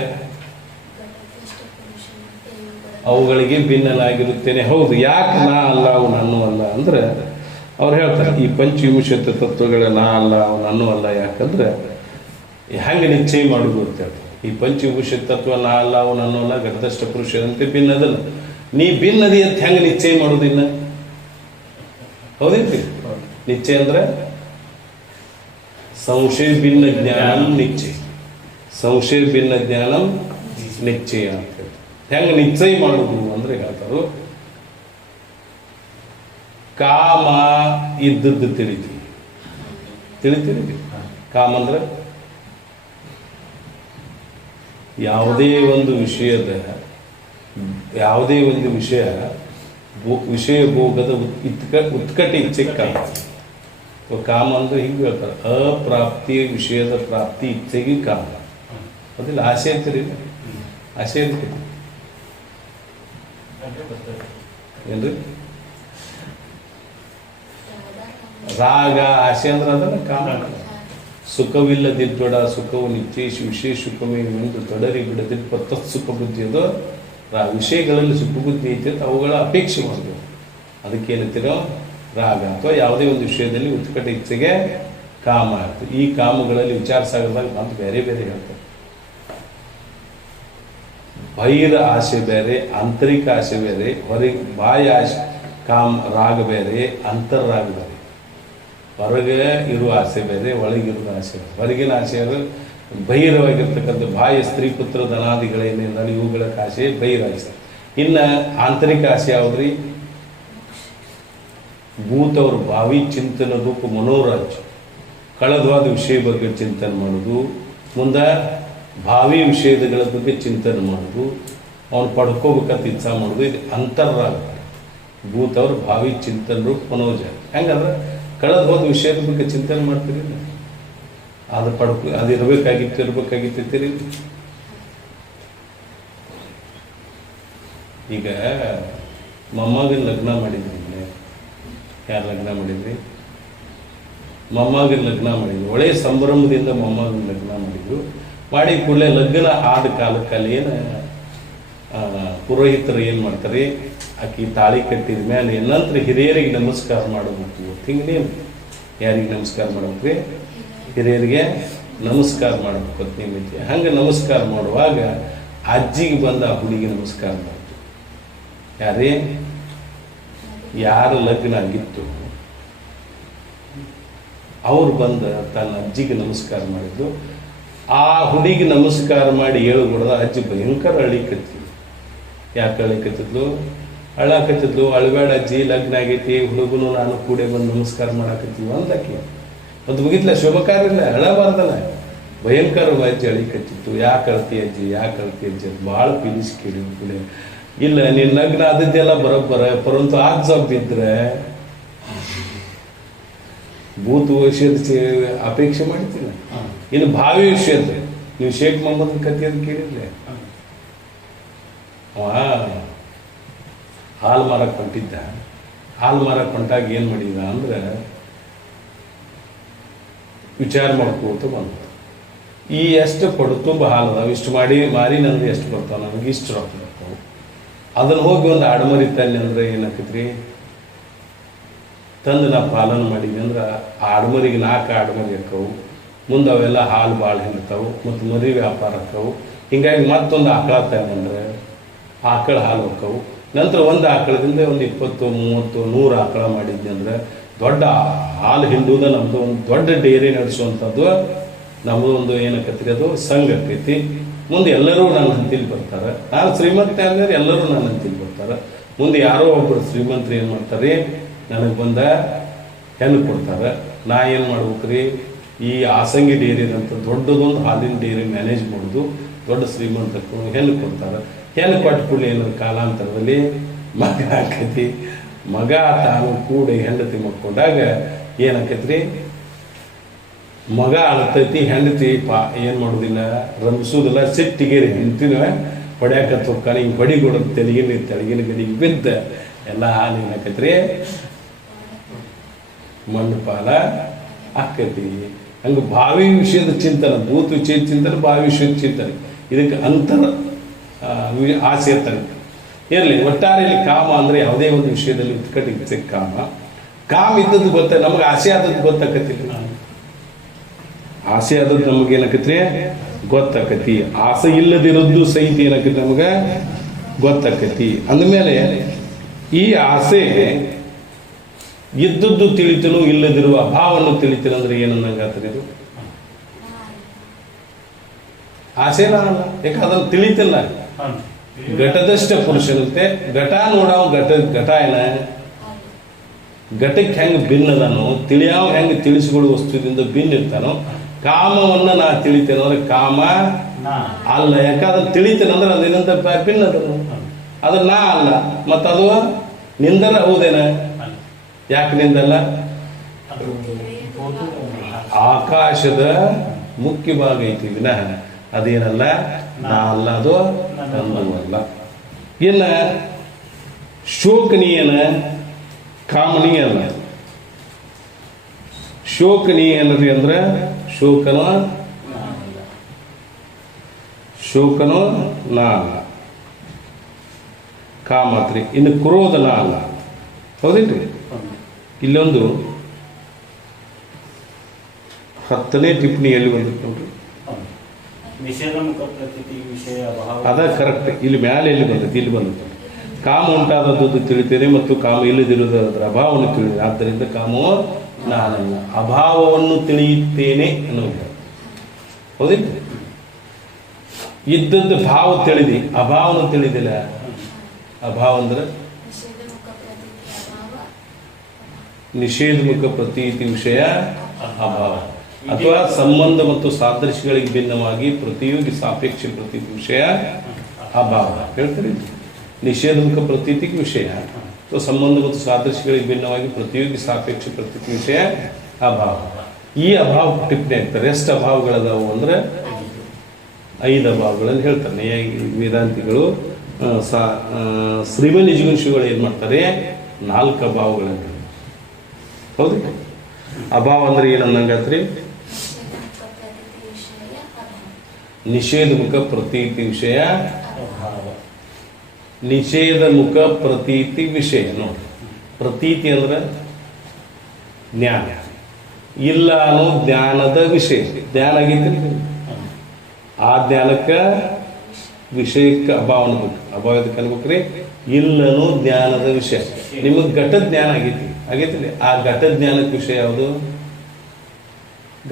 ಅವುಗಳಿಗೆ ಭಿನ್ನಲಾಗಿರುತ್ತೇನೆ. ಹೌದು, ಯಾಕೆ ನಾ ಅಲ್ಲ ಅವು ನನ್ನೂ ಅಲ್ಲ ಅಂದ್ರೆ ಅವ್ರು ಹೇಳ್ತಾರೆ ಈ ಪಂಚವಿಂಶತಿ ತತ್ವಗಳ ನಾ ಅಲ್ಲ ಅವು ನನ್ನೂ ಅಲ್ಲ. ಯಾಕಂದ್ರೆ ಹೆಂಗೆ ನಿಶ್ಚಯ ಮಾಡುದು ಅಂತ ಹೇಳ್ತಾರೆ. ಈ ಪಂಚವಿಭೂಷಿತ ತತ್ವ ನಾ ಅಲ್ಲ ಅವು ನನ್ನಲ್ಲ ಘಟದಷ್ಟ ಪುರುಷರಂತೆ ಭಿನ್ನ ಅದಲ್ಲ. ನೀ ಭಿನ್ನದಿ ಅಂತ ಹೆಂಗೆ ನಿಶ್ಚಯ ಮಾಡೋದಿನ್ನ? ಹೌದಿಲ್ರಿ? ನಿಶ್ಚಯ ಅಂದ್ರೆ ಸಂಶಯ ಭಿನ್ನ ಜ್ಞಾನ ನಿಶ್ಚಯ, ಸಂಶಯ ಭಿನ್ನ ಜ್ಞಾನ ನಿಶ್ಚಯ ಅಂತ ಹೇಳಿ. ಹೆಂಗೆ ನಿಶ್ಚಯ ಮಾಡುದು ಅಂದ್ರೆ ಹೇಳ್ತಾರು, ಕಾಮ ಇದ್ದದ್ದು ತಿಳಿತೀವಿ. ಕಾಮ ಅಂದ್ರೆ ಯಾವುದೇ ಒಂದು ವಿಷಯ ವಿಷಯ ಭೋಗದ ಉತ್ಕಟ ಇಚ್ಛೆ ಕಾಮ. ಕಾಮ ಅಂದ್ರೆ ಹೀಗೆ ಹೇಳ್ತಾರೆ, ಅಪ್ರಾಪ್ತಿಯ ವಿಷಯದ ಪ್ರಾಪ್ತಿ ಇಚ್ಛೆಗೆ ಕಾಮ. ಅದಿಲ್ಲ ಆಸೆ ಅಂತೀರಿ, ಆಸೆ ಅಂತೀರಿ ಏನ್ರಿ? ರಾಗ ಆಸೆ ಅಂದ್ರೆ ಅದನ್ನ ಕಾಮ. ಸುಖವಿಲ್ಲದಿದ್ದೊಡ ಸುಖವು ನಿಶ್ಚಯಿಸಿ ವಿಶೇಷ ಸುಖಮೇ ಎಂದು ತೊಡರಿ ಬಿಡದಿಪ್ಪ ತತ್ಸುಖ ಬುದ್ಧಿ ಅದು ವಿಷಯಗಳಲ್ಲಿ ಸುಖ ಬುದ್ಧಿ ಐತೆ ಅಂತ ಅವುಗಳ ಅಪೇಕ್ಷೆ ಮಾಡಬೇಕು. ಅದಕ್ಕೇನಂತೀರೋ ರಾಗ. ಅಥವಾ ಯಾವುದೇ ಒಂದು ವಿಷಯದಲ್ಲಿ ಉತ್ಕಟ ಇಚ್ಛೆಗೆ ಕಾಮ ಆಗ್ತದೆ. ಈ ಕಾಮಗಳಲ್ಲಿ ವಿಚಾರ ಸಾಗರದಾಗ ಮತ್ತು ಬೇರೆ ಬೇರೆ ಹೇಳ್ತಾರೆ. ಬಹಿರ ಆಸೆ ಬೇರೆ, ಆಂತರಿಕ ಆಸೆ ಬೇರೆ, ಹೊರಗೆ ಬಾಹ್ಯ ಆಸೆ ರಾಗ ಬೇರೆ, ಅಂತರ್ರಾಗ ಬೇರೆ. ಹೊರಗೆ ಇರುವ ಆಸೆ ಬೇರೆ, ಒಳಗಿರುವ ಆಸೆ ಬೇರೆ. ಹೊರಗಿನ ಆಸೆ ಬಹಿರವಾಗಿರ್ತಕ್ಕಂಥ ಬಾಹ್ಯ ಸ್ತ್ರೀ ಪುತ್ರ ಧನಾದಿಗಳೇನಿಲ್ಲ ಇವುಗಳ ಆಸೆ ಬಹಿರಾಸೆ. ಇನ್ನು ಆಂತರಿಕ ಆಸೆ ಯಾವುದ್ರಿ? ಭೂತವ್ರ ಭಾವಿ ಚಿಂತನ ರೂಪ ಮನೋರಾಜ್ಯ, ಕಳೆದವಾದ ವಿಷಯ ಬಗ್ಗೆ ಚಿಂತನೆ ಮಾಡೋದು, ಮುಂದೆ ಭಾವಿ ವಿಷಯಗಳ ಬಗ್ಗೆ ಚಿಂತನೆ ಮಾಡೋದು, ಅವನು ಪಡ್ಕೋಬೇಕಂತ ಇಚ್ಛಾ ಮಾಡೋದು. ಇದು ಅಂತರ್ರಾಗ. ಭೂತವ್ರ ಭಾವಿ ಚಿಂತನ ರೂಪ ಮನೋಜ. ಹೆಂಗಂದ್ರೆ ಕಳೆದ ಹೋದ ವಿಷಯದ ಬಗ್ಗೆ ಚಿಂತನೆ ಮಾಡ್ತೀರಿ, ಅದು ಅದು ಇರ್ಬೇಕಾಗಿತ್ತೀರಿ. ಈಗ ಮೊಮ್ಮಗನ ಲಗ್ನ ಮಾಡಿದ್ರಿ, ಯಾರು ಲಗ್ನ ಮಾಡಿದ್ರಿ? ಮೊಮ್ಮಗನ ಲಗ್ನ ಮಾಡಿದ್ರು. ಒಳ್ಳೆಯ ಸಂಭ್ರಮದಿಂದ ಮೊಮ್ಮಗನ ಲಗ್ನ ಮಾಡಿದ್ರು. ಮಾಡಿ ಕೂಡಲೇ ಲಗ್ನ ಆದ ಕಾಲಕ್ಕಲ್ಲಿ ಏನು ಪುರೋಹಿತರು ಏನು ಮಾಡ್ತಾರೆ, ಆಕಿ ತಾಳಿ ಕಟ್ಟಿದ ಮೇಲೆ ನಂತರ ಹಿರಿಯರಿಗೆ ನಮಸ್ಕಾರ ಮಾಡಬೇಕು. ಹಿಂಗೇನು ಯಾರಿಗೆ ನಮಸ್ಕಾರ ಮಾಡ್ಬೇಕ್ರಿ? ಹಿರಿಯರಿಗೆ ನಮಸ್ಕಾರ ಮಾಡಬೇಕು ಅಂತ ನಿಮಿತಿ. ಹಂಗೆ ನಮಸ್ಕಾರ ಮಾಡುವಾಗ ಅಜ್ಜಿಗೆ ಬಂದ ಆ ಹುಡುಗಿ ನಮಸ್ಕಾರ ಮಾಡ್ತು. ಯಾರ ಲಗ್ನ ಆಗಿತ್ತು ಅವ್ರು ಬಂದ ತನ್ನ ಅಜ್ಜಿಗೆ ನಮಸ್ಕಾರ ಮಾಡಿದ್ದು. ಆ ಹುಡುಗಿ ನಮಸ್ಕಾರ ಮಾಡಿ ಹೇಳಗೊಡದ ಅಜ್ಜಿ ಭಯಂಕರ ಅಳಿಕತ್ತಿದ್ಲು. ಯಾಕೆ ಅಳಿಕತ್ತಿದ್ಲು? ಅಳಾಕತ್ತಿದ್ಲು. ಅಳಬೇಡ ಅಜ್ಜಿ, ಲಗ್ನ ಆಗೈತಿ, ಹುಡುಗನು ನಾನು ಕೂಡೆ ಬಂದು ನಮಸ್ಕಾರ ಮಾಡಾಕತ್ತೀವಿ ಅಂದಕ್ಕೆ. ಅದು ಮುಗಿತ್ಲ, ಶುಭ ಕಾರ್ಯ ಇಲ್ಲ, ಅಳಬಾರ್ದಲ್ಲ. ಭಯಂಕರ ಅಜ್ಜಿ ಅಳಿಕತ್ತಿತ್ತು. ಯಾಕೆ ಅಳ್ತಿ ಅಜ್ಜಿ ಅದು ಭಾಳ ಪೀಲಿಸ್ ಕೇಳಿದ್ರು ಕೂಡ. ಇಲ್ಲ, ನಿನ್ನ ಲಗ್ನ ಆದದ್ದೆಲ್ಲ ಬರೋಬ್ಬರ, ಪರಂತು ಆಗ ಜಾಬ್ ಇದ್ರೆ ಭೂತ ವಿಷಯದ ಅಪೇಕ್ಷೆ ಮಾಡ್ತೀನಿ. ಇನ್ನು ಭಾವಿ ವಿಷಯದ ನೀವು ಶೇಖ್ ಮೊಹಮ್ಮದ್ ಕಥೆ ಅಂತ ಕೇಳಿದ್ರೆ, ಅವ ಹಾಲು ಮಾರಕ್ಕೆ ಹೊಂಟಿದ್ದ. ಹಾಲು ಮಾರಕ್ಕೆ ಹೊಂಟಾಗ ಏನು ಮಾಡಿದ ಅಂದ್ರೆ ವಿಚಾರ ಮಾಡ್ಕೋತ ಬಂದ. ಈ ಎಷ್ಟು ಕೊಡು ತುಂಬ ಹಾಲು ಅದಾವ, ಇಷ್ಟು ಮಾರಿ ನನಗೆ ಎಷ್ಟು ಬರ್ತಾವ, ನನಗೆ ಇಷ್ಟು ರೊಕ್ಕ ಬರ್ತಾವೆ. ಅದನ್ನು ಹೋಗಿ ಒಂದು ಆಡಮರಿ ತಂದೆ ಅಂದ್ರೆ ಏನಾಕೈತ್ರಿ, ತಂದು ನಾ ಪಾಲನೆ ಮಾಡಿದ್ವಿ ಅಂದ್ರೆ ಆಡಮರಿಗೆ 4 ಆಡಮರಿ ಹಾಕವು. ಮುಂದೆ ಅವೆಲ್ಲ ಹಾಲು ಭಾಳ ಹಿಂಡ್ತಾವು ಮತ್ತು ಮರಿ ವ್ಯಾಪಾರ ಹಾಕವು. ಹಿಂಗಾಗಿ ಮತ್ತೊಂದು ಆಕಳ ತಂದ್ರೆ ಆಕಳ ಹಾಲು ಹಾಕವು. ನಂತರ ಒಂದು ಆಕಳದಿಂದ ಒಂದು 20, 30, 100 ಆಕಳ ಮಾಡಿದ್ವಿ ಅಂದ್ರೆ ದೊಡ್ಡ ಹಾಲು ಹಿಂಡುವುದ ನಮ್ಮದು ಒಂದು ದೊಡ್ಡ ಡೈರಿ ನಡೆಸುವಂಥದ್ದು ನಮ್ಮದು ಒಂದು ಏನಕ್ಕತ್ರಿ, ಅದು ಸಂಘ ಆಕೈತಿ. ಮುಂದೆ ಎಲ್ಲರೂ ನನ್ನ ಹಂತಿಲಿ ಬರ್ತಾರೆ. ನಾನು ಶ್ರೀಮಂತ ಅಂದರೆ ಎಲ್ಲರೂ ನನ್ನ ಹಂತಿಲಿ ಬರ್ತಾರೆ. ಮುಂದೆ ಯಾರೋ ಒಬ್ಬರು ಶ್ರೀಮಂತರು ಏನು ಮಾಡ್ತಾರೆ, ನನಗೆ ಬಂದ ಹೆಣ್ಣು ಕೊಡ್ತಾರೆ. ನಾ ಏನು ಮಾಡ್ಬೇಕ್ರಿ, ಈ ಆಸಂಗಿ ಡೈರಿದಂತ ದೊಡ್ಡದೊಂದು ಹಾಲಿನ ಡೈರಿ ಮ್ಯಾನೇಜ್ ಮಾಡೋದು. ದೊಡ್ಡ ಶ್ರೀಮಂತಕ್ಕೂ ಹೆಣ್ಣು ಕೊಡ್ತಾರೆ. ಹೆಣ್ಣು ಕೊಟ್ಟ ಕೂಡಲೇ ಏನೋ ಕಾಲಾಂತರದಲ್ಲಿ ಮಗ ಆಕೈತಿ. ಮಗ ತಾನು ಕೂಡ ಹೆಂಡತಿ ಮಕ್ಕೊಂಡಾಗ ಏನಾಕೈತ್ರಿ, ಮಗ ಅಳ್ತೈತಿ, ಹೆಂಡತಿ ಏನು ಮಾಡೋದಿಲ್ಲ, ರಂಬಿಸೋದಿಲ್ಲ. ಸಿಟ್ಟಿಗೆ ಹೆಂಡತಿನ ಹೊಡ್ಯಾಕತ್ ಹೋಗ್ತಾನೆ. ಹಿಂಗೆ ಹೊಡಿಗೊಡೋದು ತೆಳಗಿನ ಗಡಿಗೆ ಬಿದ್ದ ಎಲ್ಲ ಹಾಲು ಏನಾಕೈತ್ರಿ, ಮಣ್ಣು ಪಾಲ ಆಕೈತಿ. ಹಂಗೆ ಭಾವಿ ವಿಷಯದ ಚಿಂತನೆ, ಭೂತ ವಿಷಯದ ಚಿಂತನೆ, ಭಾವಿ ವಿಷಯದ ಚಿಂತನೆ, ಇದಕ್ಕೆ ಅಂತರ ಆಸೆ ಇರ್ತಾನೆ. ಇರಲಿ, ಒಟ್ಟಾರೆ ಇಲ್ಲಿ ಕಾಮ ಅಂದರೆ ಯಾವುದೇ ಒಂದು ವಿಷಯದಲ್ಲಿ ಉತ್ಕಟ ಕಾಮ. ಕಾಮ ಇದ್ದದ್ದು ನಮಗೆ ಆಸೆ ಆದದ್ದು ಗೊತ್ತಾಕತ್ತಿಲ್ಲ. ಆಸೆ ಆದದ್ದು ನಮಗೆ ಏನಾಕತ್ರಿ ಗೊತ್ತಾಕತಿ. ಆಸೆ ಇಲ್ಲದಿರೋದು ಸಹಿತ ಏನಾಕತಿ ನಮಗೆ ಗೊತ್ತಾಕತಿ. ಅಂದಮೇಲೆ ಈ ಆಸೆ ಇದ್ದದ್ದು ತಿಳಿತನು ಇಲ್ಲದಿರುವ ಅಭಾವವನ್ನು ತಿಳಿತನು ಅಂದ್ರೆ ಏನನ್ನಂಗಾತ್ರಿ ಇದು ಆಸೆನ ಅಲ್ಲ. ಯಾಕೆ ಅದನ್ನು ತಿಳಿತಿಲ್ಲ. ಘಟದಷ್ಟ ಪುರುಷನಂತೆ ಘಟ ನೋಡಾವ ಘಟ ಏನ ಘಟಕ್ಕೆ ಹೆಂಗೆ ಭಿನ್ನದಾನೋ ತಿಳಿಯಾವ ಹೆಂಗೆ ತಿಳಿಸಿಕೊಳ್ಳುವ ವಸ್ತುದಿಂದ ಭಿನ್ನ ಇರ್ತಾನೋ ಕಾಮವನ್ನ ನಾ ತಿಳಿತೇನೆ ಅಂದ್ರೆ ಕಾಮ ಅಲ್ಲ. ಯಾಕೆ ಅದನ್ನು ತಿಳಿತೇನೆ ಅಂದ್ರೆ ಅದೇನಂತ ಭಿನ್ನ ಅದ್ರ ನಾ ಅಲ್ಲ. ಮತ್ತದು ನಿಂದರ ಹೌದೇನ? ಯಾಕೆ ನಿಂದಲ್ಲ? ಆಕಾಶದ ಮುಖ್ಯ ಭಾಗ ಐತಿ ವಿನಃ ಅದೇನಲ್ಲ ನಾ ಅಲ್ಲ, ಅದು ನಂದಲ್ಲ. ಇನ್ನ ಶೋಕನೀಯನ ಕಾಮನೀಯ ಅಲ್ಲ. ಶೋಕನೀಯನರಿ ಅಂದ್ರೆ ಶೋಕನೋ ನಾ ಅಲ್ಲ, ಕಾಮತ್ರಿ. ಇನ್ನು ಕ್ರೋಧ ನಾ ಅಲ್ಲ. ಹೌದೇನ್ರಿ? ಇಲ್ಲೊಂದು 10ನೇ ಟಿಪ್ಪಣಿಯಲ್ಲಿ ಬಂದಿತ್ತು ನೋಡ್ರಿ, ಅದ ಕರೆಕ್ಟ್. ಇಲ್ಲಿ ಮ್ಯಾಲೆ ಎಲ್ಲಿ ಬಂದೈತಿ? ಇಲ್ಲಿ ಬಂದೈತಿ. ಕಾಮ ಉಂಟಾದದ್ದು ತಿಳಿತೇನೆ ಮತ್ತು ಕಾಮ ಇಲ್ಲದಿರುವುದರ ಅಭಾವವನ್ನು ತಿಳಿದೆ, ಆದ್ದರಿಂದ ಕಾಮವು ನಾನಲ್ಲ, ಅಭಾವವನ್ನು ತಿಳಿಯುತ್ತೇನೆ ಅನ್ನೋದು. ಹೌದಿಲ್ಲ? ಇದ್ದದ್ದು ಭಾವ ತಿಳಿದಿ, ಅಭಾವವನ್ನು ತಿಳಿದಿಲ್ಲ. ಅಭಾವ ಅಂದ್ರೆ ನಿಷೇಧಮುಖ ಪ್ರತೀತಿ ವಿಷಯ ಅಭಾವ, ಅಥವಾ ಸಂಬಂಧ ಮತ್ತು ಸಾದೃಶ್ಯಗಳಿಗೆ ಭಿನ್ನವಾಗಿ ಪ್ರತಿಯೋಗಿ ಸಾಪೇಕ್ಷ ಪ್ರತೀತಿ ವಿಷಯ ಅಭಾವ ಹೇಳ್ತಾರೆ. ನಿಷೇಧಮುಖ ಪ್ರತೀತಿಗೆ ವಿಷಯ ಅಥವಾ ಸಂಬಂಧ ಮತ್ತು ಸಾದೃಶ್ಯಗಳಿಗೆ ಭಿನ್ನವಾಗಿ ಪ್ರತಿಯೋಗಿ ಸಾಪೇಕ್ಷ ಪ್ರತೀತಿ ವಿಷಯ ಅಭಾವ. ಈ ಅಭಾವ ಟಿಪ್ಪಣಿ ಆಗ್ತಾರೆ. ಎಷ್ಟು ಅಭಾವಗಳದಾವು ಅಂದ್ರೆ 5 ಅಭಾವಗಳನ್ನು ಹೇಳ್ತಾರೆ. ವೇದಾಂತಿಗಳು ಶ್ರೀಮನ್ ನಿಜಗುಂಶಿಗಳು ಏನು ಮಾಡ್ತಾರೆ? 4 ಅಭಾವಗಳನ್ನು. ಹೌದು, ಅಭಾವ ಅಂದ್ರೆ ಏನನ್ನಂಗಾತ್ರಿ? ನಿಷೇಧಮುಖ ಪ್ರತೀತಿ ವಿಷಯ ನಿಷೇಧಮುಖ ಪ್ರತೀತಿ ವಿಷಯ. ನೋಡಿ, ಪ್ರತೀತಿ ಅಂದ್ರೆ ಜ್ಞಾನ, ಇಲ್ಲ ಅನ್ನೋ ಜ್ಞಾನದ ವಿಷಯ. ಜ್ಞಾನ ಆಗೈತಿ, ಆ ಜ್ಞಾನಕ್ಕೆ ವಿಷಯಕ್ಕೆ ಅಭಾವ ಅನ್ಬೇಕು. ಅಭಾವ ಅದಕ್ಕೆ ಅನ್ಬೇಕ್ರಿ? ಇಲ್ಲನೋ ಜ್ಞಾನದ ವಿಷಯ. ನಿಮಗೆ ಘಟ ಜ್ಞಾನ ಆಗೈತಿ. ಆ ಘಟ ಜ್ಞಾನಕ್ಕೆ ವಿಷಯ ಯಾವುದು?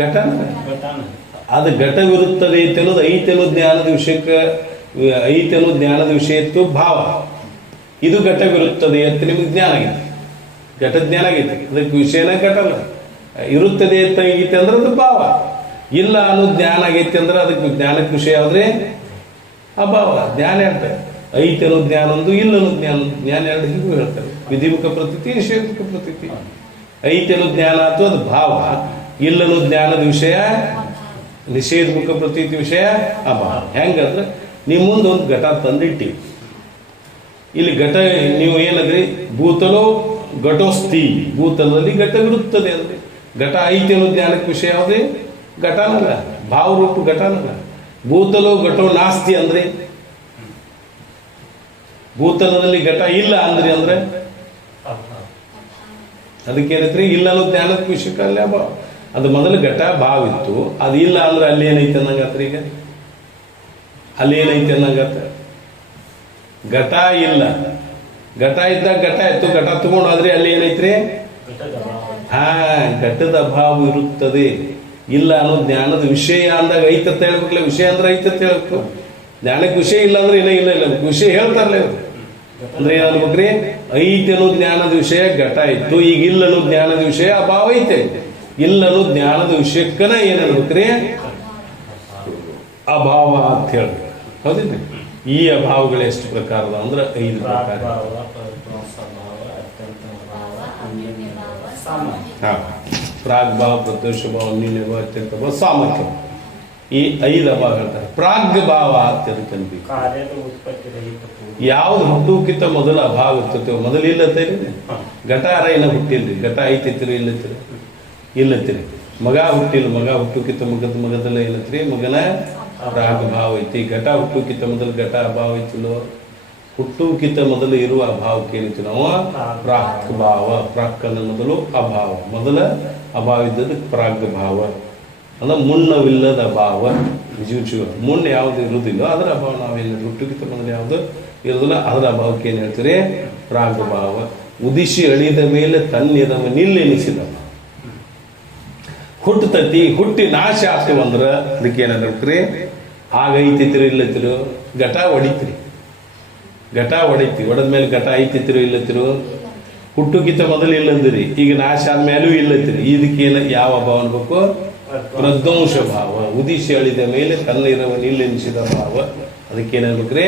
ಘಟ. ಅದು ಘಟವಿರುತ್ತದೆ ಐತೆ ಅನ್ನೋದು ಐತೆ ಅನ್ನೋ ಜ್ಞಾನದ ವಿಷಯಕ್ಕೆ ಐತೆ ಅನ್ನೋ ಜ್ಞಾನದ ವಿಷಯ ಇತ್ತು ಭಾವ. ಇದು ಘಟವಿರುತ್ತದೆ ಅಂತ ನಿಮಗೆ ಜ್ಞಾನ ಆಗೈತಿ, ಘಟ ಜ್ಞಾನ ಆಗೈತಿ. ಅದಕ್ಕೆ ವಿಷಯನ ಘಟಲ್ಲ. ಇರುತ್ತದೆ ಅಂತ ಆಗೈತೆ ಅಂದ್ರೆ ಅದು ಭಾವ. ಇಲ್ಲ ಅನ್ನೋ ಜ್ಞಾನ ಆಗೈತಿ ಅಂದ್ರೆ ಅದಕ್ಕೆ ಜ್ಞಾನಕ್ಕೆ ವಿಷಯ ಯಾವ್ದ್ರೆ? ಅಭಾವ. ಜ್ಞಾನ ಹೇಳ್ತಾರೆ ಐತೆ ಅನ್ನೋ ಜ್ಞಾನ ಒಂದು, ಇಲ್ಲ ಅನ್ನೋ ಜ್ಞಾನ ಎರಡು. ಹೀಗೂ ಹೇಳ್ತಾರೆ. ವಿಧಿಮುಖ ಪ್ರತೀತಿ, ನಿಷೇಧಮುಖ ಪ್ರತೀತಿ. ಐತೆ ಅನ್ನೋ ಜ್ಞಾನ ಆಯ್ತು, ಅದು ಭಾವ. ಇಲ್ಲ ಅನ್ನೋ ಜ್ಞಾನದ ವಿಷಯ ನಿಷೇಧಮುಖ ಪ್ರತೀತಿ ವಿಷಯ ಅಭಾವ. ಹೆಂಗಂದ್ರೆ ನೀವು ಮುಂದೆ ಒಂದು ಘಟ ತಂದಿಟ್ಟಿವಿ. ಇಲ್ಲಿ ಘಟ ನೀವು ಏನಂದ್ರಿ? ಭೂತಲೋ ಘಟೋಸ್ತಿ, ಭೂತಲದಲ್ಲಿ ಘಟವಿರುತ್ತದೆ ಅಂದ್ರೆ ಘಟ ಐತೆ ಅನ್ನೋ ಜ್ಞಾನಕ್ಕೆ ವಿಷಯ ಯಾವುದೇ? ಘಟನಲ್ಲ, ಭಾವರೂಪ ಘಟನಲ್ಲ. ಭೂತಲೋ ಘಟೋ ನಾಸ್ತಿ ಅಂದ್ರೆ ಭೂತಲದಲ್ಲಿ ಘಟ ಇಲ್ಲ ಅಂದ್ರೆ ಅದಕ್ಕೇನೈತ್ರಿ? ಇಲ್ಲ ಅನ್ನೋ ಜ್ಞಾನಕ್ಕೆ ವಿಷಯಕ್ಕಲ್ಲೇ ಅಭಾವ. ಅದು ಮೊದಲು ಘಟ ಭಾವ ಇತ್ತು, ಅದು ಇಲ್ಲ ಅಂದ್ರೆ ಅಲ್ಲಿ ಏನೈತೆ ಅನ್ನಂಗತ್ರಿ? ಈಗ ಅಲ್ಲಿ ಏನೈತೆ ಅನ್ನಂಗತ್ತ? ಘಟ ಇಲ್ಲ, ಘಟ ಇದ್ದಾಗ ಘಟ ಇತ್ತು, ಘಟ ತಗೊಂಡಾದ್ರೆ ಅಲ್ಲಿ ಏನೈತ್ರಿ? ಘಟದ ಅಭಾವ ಇರುತ್ತದೆ. ಇಲ್ಲ ಅನ್ನೋ ಜ್ಞಾನದ ವಿಷಯ ಅಂದಾಗ ಐತತ್ತ ಹೇಳ್ಬೇಕಲ್ಲ. ವಿಷಯ ಅಂದ್ರೆ ಐತತ್ತ ಹೇಳ್ಬೇಕು. ಜ್ಞಾನಕ್ಕೆ ವಿಷಯ ಇಲ್ಲ ಅಂದ್ರೆ ಇಲ್ಲ ವಿಷಯ ಹೇಳ್ತಾರಲ್ಲ. ಅಂದ್ರೆ ಏನನ್ಬೇಕ್ರಿ? ಐತೆ ಅನ್ನೋ ಜ್ಞಾನದ ವಿಷಯ ಘಟ ಇತ್ತು, ಈಗ ಇಲ್ಲ ಅನ್ನೋ ಜ್ಞಾನದ ವಿಷಯ ಅಭಾವ ಐತೆ. ಇಲ್ಲ ಅನ್ನೋ ಜ್ಞಾನದ ವಿಷಯಕ್ಕನ ಏನನ್ಬೇಕ್ರಿ? ಅಭಾವ ಅಂತ ಹೇಳ್ಬೇಕು. ಹೌದಿಲ್ಲ? ಈ ಅಭಾವಗಳು ಎಷ್ಟು ಪ್ರಕಾರದ ಅಂದ್ರೆ 5 ಪ್ರಕಾರ. ಪ್ರಾಗ್ಭಾವ, ಪ್ರದೋಷ ಭಾವ, ಅನ್ಯೋನ್ಯ ಭಾವ, ಅತ್ಯಂತ ಭಾವ, ಸಾಮರ್ಥ್ಯ. ಈ 5 ಅಭಾವ ಹೇಳ್ತಾರೆ. ಪ್ರಾಗ್ ಭಾವ ಅತ್ಯಂತ ಯಾವ್ದು ಹುಟ್ಟುಕಿಂತ ಮೊದಲು ಅಭಾವ ಇರ್ತೈತೆ, ಮೊದಲು ಇಲ್ಲತ್ತೇರಿ. ಘಟ ಅರೇನ ಹುಟ್ಟಿಲ್ರಿ, ಘಟ ಐತಿರಿ ಇಲ್ಲತ್ತೀರಿ. ಮಗ ಹುಟ್ಟಿಲ್ಲ, ಮಗ ಹುಟ್ಟುಕಿಂತ ಮಗದಲ್ಲ ಏನತ್ರಿ? ಮಗನ ಪ್ರಾಗ್ ಭಾವ ಐತಿ. ಘಟ ಹುಟ್ಟುಕಿಂತ ಮೊದಲು ಘಟ ಅಭಾವ ಐತಿಲ್ಲೋ? ಹುಟ್ಟುಕಿಂತ ಮೊದಲು ಇರುವ ಅಭಾವಕ್ಕೆ ಏನೈತಿ ನಾವು? ಪ್ರಾಕ್ ಭಾವ. ಪ್ರಾಕ್ ಅನ್ನೋ ಮೊದಲು ಅಭಾವ, ಮೊದಲ ಅಭಾವ ಇದ್ದದಕ್ಕೆ ಪ್ರಾಗ್ ಭಾವ. ಅಂದ್ರೆ ಮುನ್ನವಿಲ್ಲದ ಅಭಾವ ವಿಜುಜು ಮುನ್ನ ಯಾವುದು ಇರುವುದಿಲ್ಲ ಅದರ ಅಭಾವ ನಾವೇನು ಹುಟ್ಟುಕಿತ ಮೊದಲು ಯಾವುದು ಇರೋದಿಲ್ಲ ಅದರ ಅಭಾವಕ್ಕೆ ಏನು ಹೇಳ್ತೀರಿ ಪ್ರಾಗ್ಭಾವ. ಉದಿಸಿ ಅಳಿದ ಮೇಲೆ ತನ್ನಿದವ ನಿಲ್ಲೆನಿಸಿದವ ಹುಟ್ಟತತಿ ಹುಟ್ಟಿ ನಾಶ ಆಗ್ತೀವಿ ಅಂದ್ರೆ ಅದಕ್ಕೆ ಏನಾಗ್ರಿ ಆಗ ಐತಿತ್ತಿರೋ ಇಲ್ಲತ್ತಿರು ಘಟ ಹೊಡಿತೀರಿ ಘಟ ಹೊಡಿತೀವಿ ಹೊಡೆದ್ಮೇಲೆ ಘಟ ಐತಿತ್ತಿರೋ ಇಲ್ಲತ್ತಿರು ಹುಟ್ಟುಕಿತ ಮೊದಲು ಇಲ್ಲಂದಿರಿ ಈಗ ನಾಶ ಆದ್ಮೇಲೂ ಇಲ್ಲತ್ತಿರಿ ಇದಕ್ಕೇನು ಯಾವ ಅಭಾವ ಅನ್ಬೇಕು ಪ್ರಧ್ವಂಸ ಭಾವ. ಉದಿಸಿ ಅಳಿದ ಮೇಲೆ ತನ್ನ ಇರವ ನಿಲ್ಲೆನಿಸಿದ ಭಾವ ಅದಕ್ಕೇನಾಗ್ಬೇಕ್ರಿ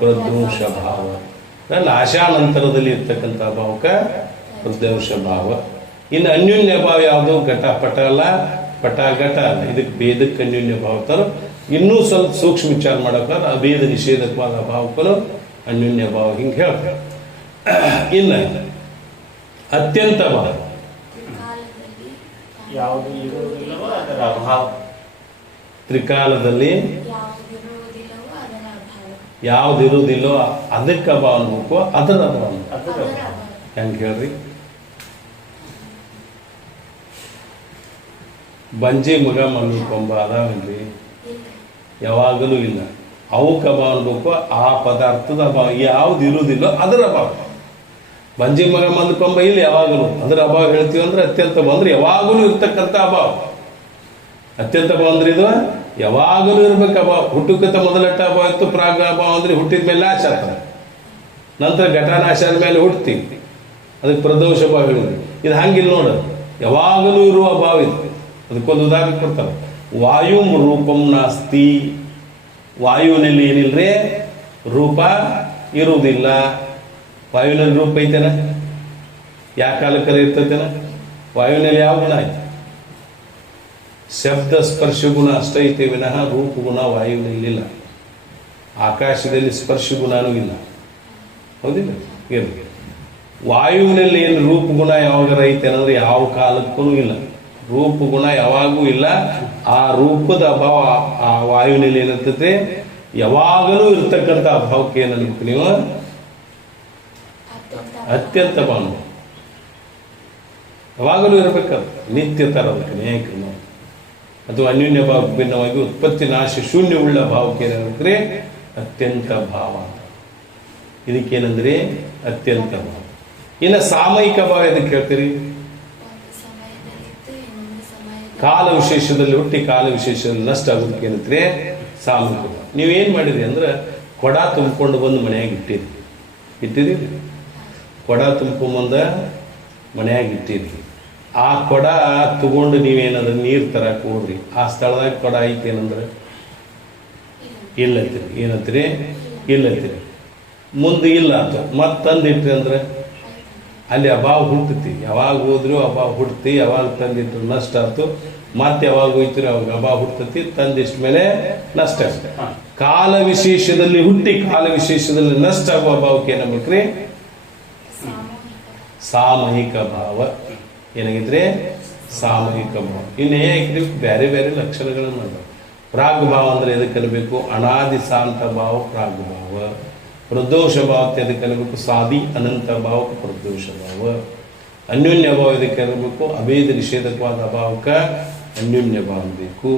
ಪ್ರಧ್ವಂಸ ಭಾವ. ನಾಶಾನಂತರದಲ್ಲಿ ಇರ್ತಕ್ಕಂಥ ಭಾವಕ್ಕೆ ಪ್ರಧ್ವಂಸ ಭಾವ. ಇನ್ನು ಅನ್ಯೋನ್ಯ ಭಾವ ಯಾವುದು ಘಟ ಪಟ ಅಲ್ಲ ಪಟ ಘಟ ಅಲ್ಲ ಇದಕ್ಕೆ ಭೇದಕ್ಕೆ ಅನ್ಯೋನ್ಯ ಭಾವ ತರ ಇನ್ನೂ ಸ್ವಲ್ಪ ಸೂಕ್ಷ್ಮ ವಿಚಾರ ಮಾಡಬೇಕಾದ್ರೆ ಅಭೇದ ನಿಷೇಧಕವಾದ ಭಾವಕ್ಕೂ ಅನ್ಯೋನ್ಯ ಭಾವ ಹಿಂಗೆ ಹೇಳ್ತಾರೆ. ಇನ್ನು ಅತ್ಯಂತ ಭಾವ ತ್ರಿಕಾಲದಲ್ಲಿ ಯಾವ್ದಿರುವುದಿಲ್ಲೋ ಅದಕ್ಕೆ ಅಭಾವ ಅನ್ಬೇಕು ಅದರ ಅಭಾವ ಹೆಂಗೆ ಹೇಳ್ರಿ. ಬಂಜಿ ಮಗ ಮಲ್ಕೊಂಬ ಅದಾವಲ್ರಿ ಯಾವಾಗಲೂ ಇಲ್ಲ ಅವಕ್ಕೆ ಅಭಾವ ಅನ್ಬೇಕು ಆ ಪದಾರ್ಥದ ಅಭಾವ ಯಾವ್ದು ಇರುವುದಿಲ್ಲೋ ಅದರ ಅಭಾವ. ಬಂಜಿ ಮಗ ಮಲ್ಕೊಂಬ ಇಲ್ಲಿ ಯಾವಾಗಲೂ ಅದರ ಅಭಾವ ಹೇಳ್ತೀವಿ ಅಂದ್ರೆ ಅತ್ಯಂತ ಬಂದ್ರೆ ಯಾವಾಗಲೂ ಇರ್ತಕ್ಕಂಥ ಅಭಾವ. ಅತ್ಯಂತ ಭಾವ ಅಂದ್ರೆ ಇದು ಯಾವಾಗಲೂ ಇರ್ಬೇಕು ಅಭಾವ. ಹುಟ್ಟುಕಿತ ಮೊದಲಟ್ಟ ಅಭಾವ ಇತ್ತು ಪ್ರಾಗ್ ಅಭಾವ ಅಂದ್ರೆ ಹುಟ್ಟಿದ ಮೇಲೆ ನಾಶ ಆಗ್ತದೆ ನಂತರ ಘಟನಾಶ ಆದ್ಮೇಲೆ ಹುಡ್ತೀವಿ ಅದಕ್ಕೆ ಪ್ರದೋಷ ಭಾವ ಹೇಳಿದ್ವಿ. ಇದು ಹಂಗಿಲ್ಲ ನೋಡ ಯಾವಾಗಲೂ ಇರುವ ಅಭಾವ ಇದು. ಅದಕ್ಕೊಂದು ಉದಾಹರಣೆ ಕೊಡ್ತಾರೆ. ವಾಯು ರೂಪಂ ನಾಸ್ತಿ ವಾಯುವಿನಲ್ಲಿ ಏನಿಲ್ರಿ ರೂಪ ಇರುವುದಿಲ್ಲ. ವಾಯುವಿನಲ್ಲಿ ರೂಪ ಐತೆನ ಯಾವ ಕಾಲಕ್ಕರ ಇರ್ತೈತೆನ ವಾಯುವಿನಲ್ಲಿ ಯಾವ ಗುಣ ಐತೆ ಶಬ್ದ ಸ್ಪರ್ಶ ಗುಣ ಅಷ್ಟೇ ಐತೆ ವಿನಃ ರೂಪ ಗುಣ ವಾಯುವಿನಲ್ಲಿಲ್ಲ. ಆಕಾಶದಲ್ಲಿ ಸ್ಪರ್ಶ ಗುಣನೂ ಇಲ್ಲ ಹೌದಿಲ್ಲ ಇರಲಿ. ವಾಯುವಿನಲ್ಲಿ ಏನು ರೂಪ ಗುಣ ಯಾವಾಗಾರ ಐತೆ ಅನ್ನೋದ್ರೆ ಯಾವ ಕಾಲಕ್ಕೂ ಇಲ್ಲ. ರೂಪ ಗುಣ ಯಾವಾಗೂ ಇಲ್ಲ. ಆ ರೂಪದ ಅಭಾವ ಆ ವಾಯುವಿನಲ್ಲಿ ಏನಿರ್ತೈತೆ ಯಾವಾಗಲೂ ಇರ್ತಕ್ಕಂಥ ಅಭಾವಕ್ಕೆ ಏನನ್ಬೇಕು ನೀವು ಅತ್ಯಂತ ಭಾವ ಯಾವಾಗಲೂ ಇರಬೇಕಾದ್ರೆ ನಿತ್ಯ ತರ ಅದಕ್ಕೆ ನ್ಯಾಯಕ್ಕೆ ನಾವು ಅಥವಾ ಅನ್ಯೋನ್ಯ ಭಾವ ಭಿನ್ನವಾಗಿ ಉತ್ಪತ್ತಿ ನಾಶ ಶೂನ್ಯವುಳ್ಳ ಭಾವಕ್ಕೆ ಏನಂದ್ರೆ ಅತ್ಯಂತ ಭಾವ. ಇದಕ್ಕೇನಂದ್ರೆ ಅತ್ಯಂತ ಭಾವ. ಇನ್ನು ಸಾಮಯಿಕ ಭಾವ ಎದಕ್ಕೆ ಹೇಳ್ತೀರಿ ಕಾಲ ವಿಶೇಷದಲ್ಲಿ ಹುಟ್ಟಿ ಕಾಲ ವಿಶೇಷದಲ್ಲಿ ನಷ್ಟ ಆಗೋದಕ್ಕೆ ಏನಂದ್ರೆ ಸಾಮಯಿಕ ಭಾವ. ನೀವೇನ್ ಮಾಡಿರಿ ಅಂದ್ರೆ ಕೊಡ ತುಂಬಿಕೊಂಡು ಬಂದು ಮನೆಯಾಗಿ ಇಟ್ಟಿರಿ ಕೊಡ ತುಂಬ್ಕೊಂಬಂದ ಮನೆಯಾಗಿ ಇಟ್ಟಿರಿ. ಆ ಕೊಡ ತಗೊಂಡು ನೀವೇನಾದ್ರೆ ನೀರು ತರಕ್ಕೆ ಹೋಗ್ರಿ ಆ ಸ್ಥಳದಾಗ ಕೊಡ ಐತಿ ಏನಂದ್ರೆ ಇಲ್ಲತ್ತೀರಿ ಏನಂತೀರಿ ಇಲ್ಲತ್ತೀರಿ ಮುಂದೆ ಇಲ್ಲ ಅಂತ ಮತ್ತೆ ತಂದಿಟ್ರಿ ಅಂದ್ರೆ ಅಲ್ಲಿ ಅಭಾವ ಹುಟ್ಟತಿ. ಯಾವಾಗ ಹೋದ್ರು ಅಭಾವ ಹುಡ್ತಿ ಯಾವಾಗ ತಂದಿಟ್ರು ನಷ್ಟ ಆಯ್ತು. ಮತ್ತೆ ಯಾವಾಗ ಹೋಯ್ತಿರಿ ಅವಾಗ ಅಭಾವ ಹುಟ್ಟತಿ ತಂದಿಷ್ಟ ಮೇಲೆ ನಷ್ಟ ಆಗ್ತದೆ. ಕಾಲ ವಿಶೇಷದಲ್ಲಿ ಹುಟ್ಟಿ ಕಾಲ ವಿಶೇಷದಲ್ಲಿ ನಷ್ಟ ಆಗುವ ಭಾವಕ್ಕೆ ಏನಬೇಕ್ರಿ ಸಾಮಯಿಕ ಭಾವ. ಏನಾಗಿದ್ರೆ ಸಾಮಯಿಕ ಭಾವ. ಇನ್ನು ಹೇಗೆ ಬೇರೆ ಬೇರೆ ಲಕ್ಷಣಗಳನ್ನು ಅದಾವ. ಪ್ರಾಗ್ ಭಾವ ಅಂದ್ರೆ ಎದಕ್ಕೆ ಅನ್ಬೇಕು ಅನಾದಿ ಶಾಂತ ಭಾವ ಪ್ರಾಗ್ ಭಾವ. ಪ್ರದೋಷ ಭಾವಕ್ಕೆ ಎದಕ್ಕೆ ಅನ್ಬೇಕು ಸಾದಿ ಅನಂತ ಭಾವಕ್ಕೆ ಪ್ರದೋಷ ಭಾವ. ಅನ್ಯೋನ್ಯ ಭಾವ ಎದಕ್ಕೆ ಅನ್ಬೇಕು ಅಭೇದ ನಿಷೇಧಕವಾದ ಭಾವಕ್ಕೆ ಅನ್ಯೋನ್ಯ ಭಾವ ಅನ್ಬೇಕು.